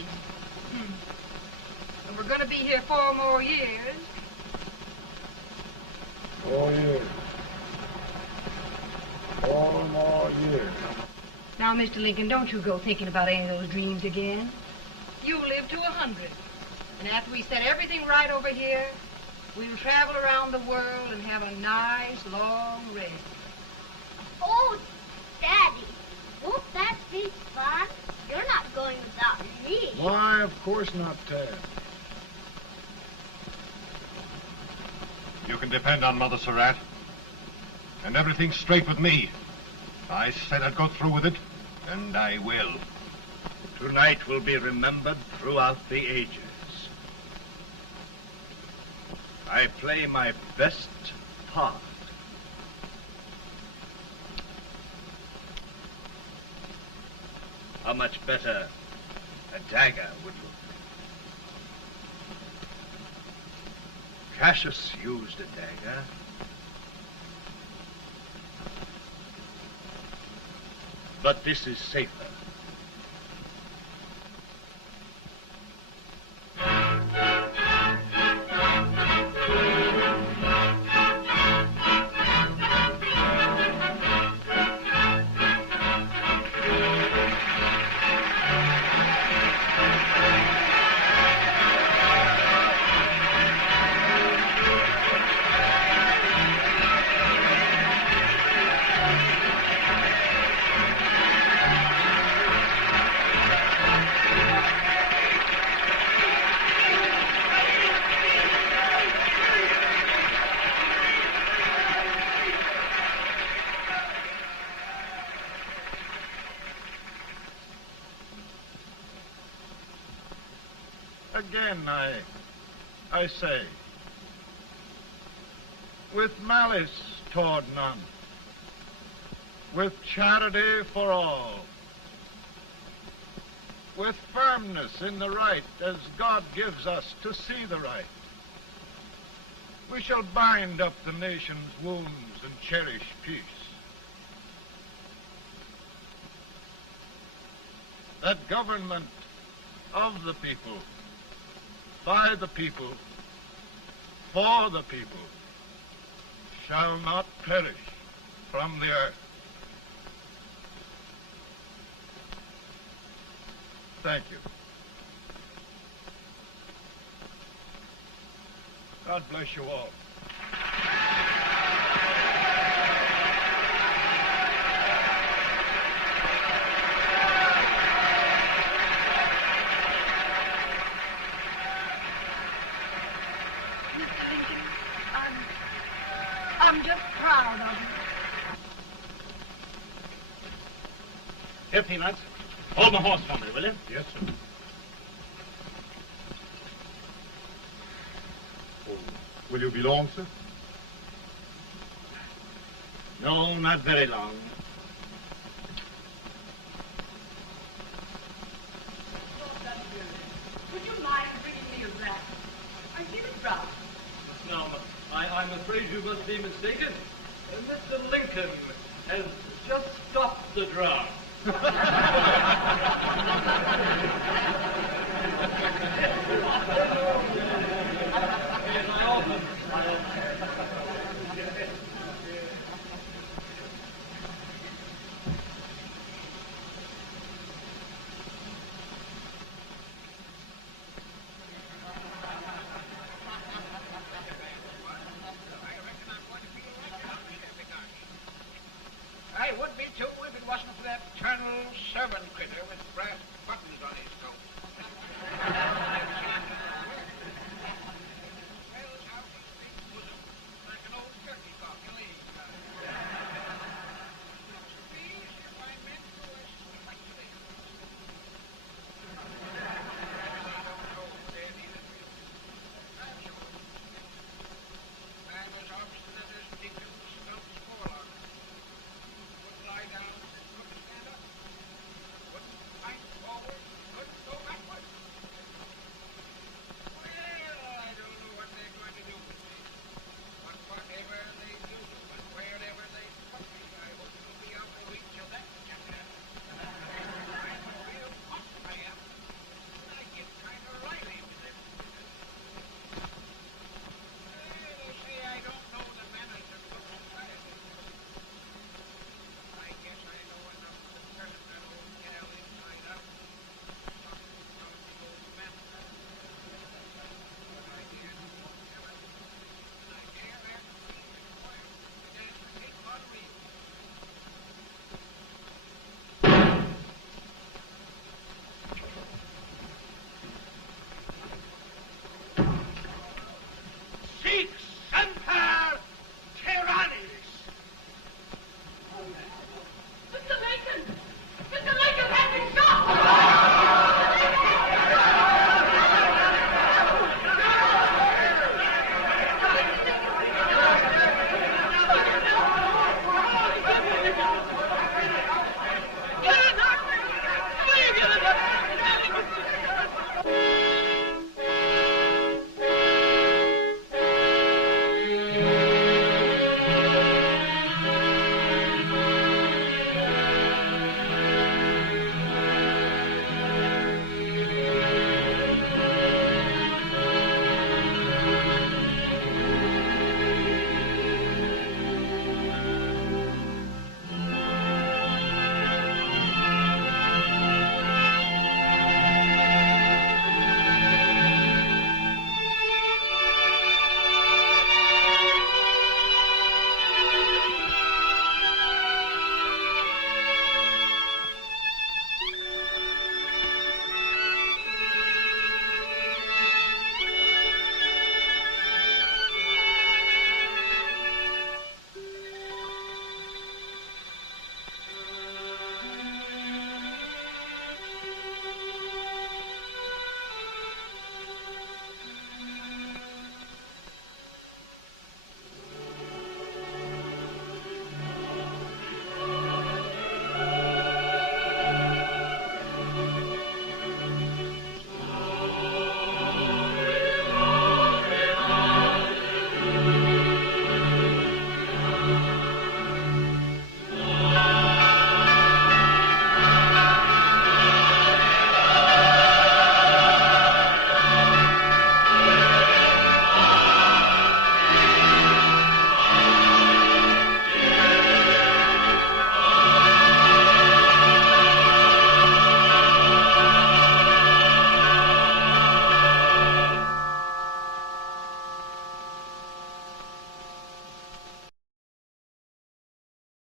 And we're going to be here 4 more years. 4 years. 4 more years. Now, Mr. Lincoln, don't you go thinking about any of those dreams again. You live to 100. And after we set everything right over here, we'll travel around the world and have a nice, long rest. Oh, Daddy, won't that be fun? You're not going without me. Why, of course not, Tad. You can depend on Mother Surratt. And everything's straight with me. I said I'd go through with it, and I will. Tonight will be remembered throughout the ages. I play my best part. How much better a dagger would look. Cassius used a dagger. But this is safer. Again, I say, with malice toward none, with charity for all, with firmness in the right as God gives us to see the right, we shall bind up the nation's wounds and cherish peace. That government of the people, by the people, for the people, shall not perish from the earth. Thank you. God bless you all. I'm just proud of you. Here, Peanuts. Hold my horse for me, will you? Yes, sir. Oh, will you be long, sir? No, not very long. Would you mind bringing me a wrap? I feel it drop. Now, I'm afraid you must be mistaken. Mr. Lincoln has just stopped the draft. I would be too if it wasn't for that Colonel servant critter with brass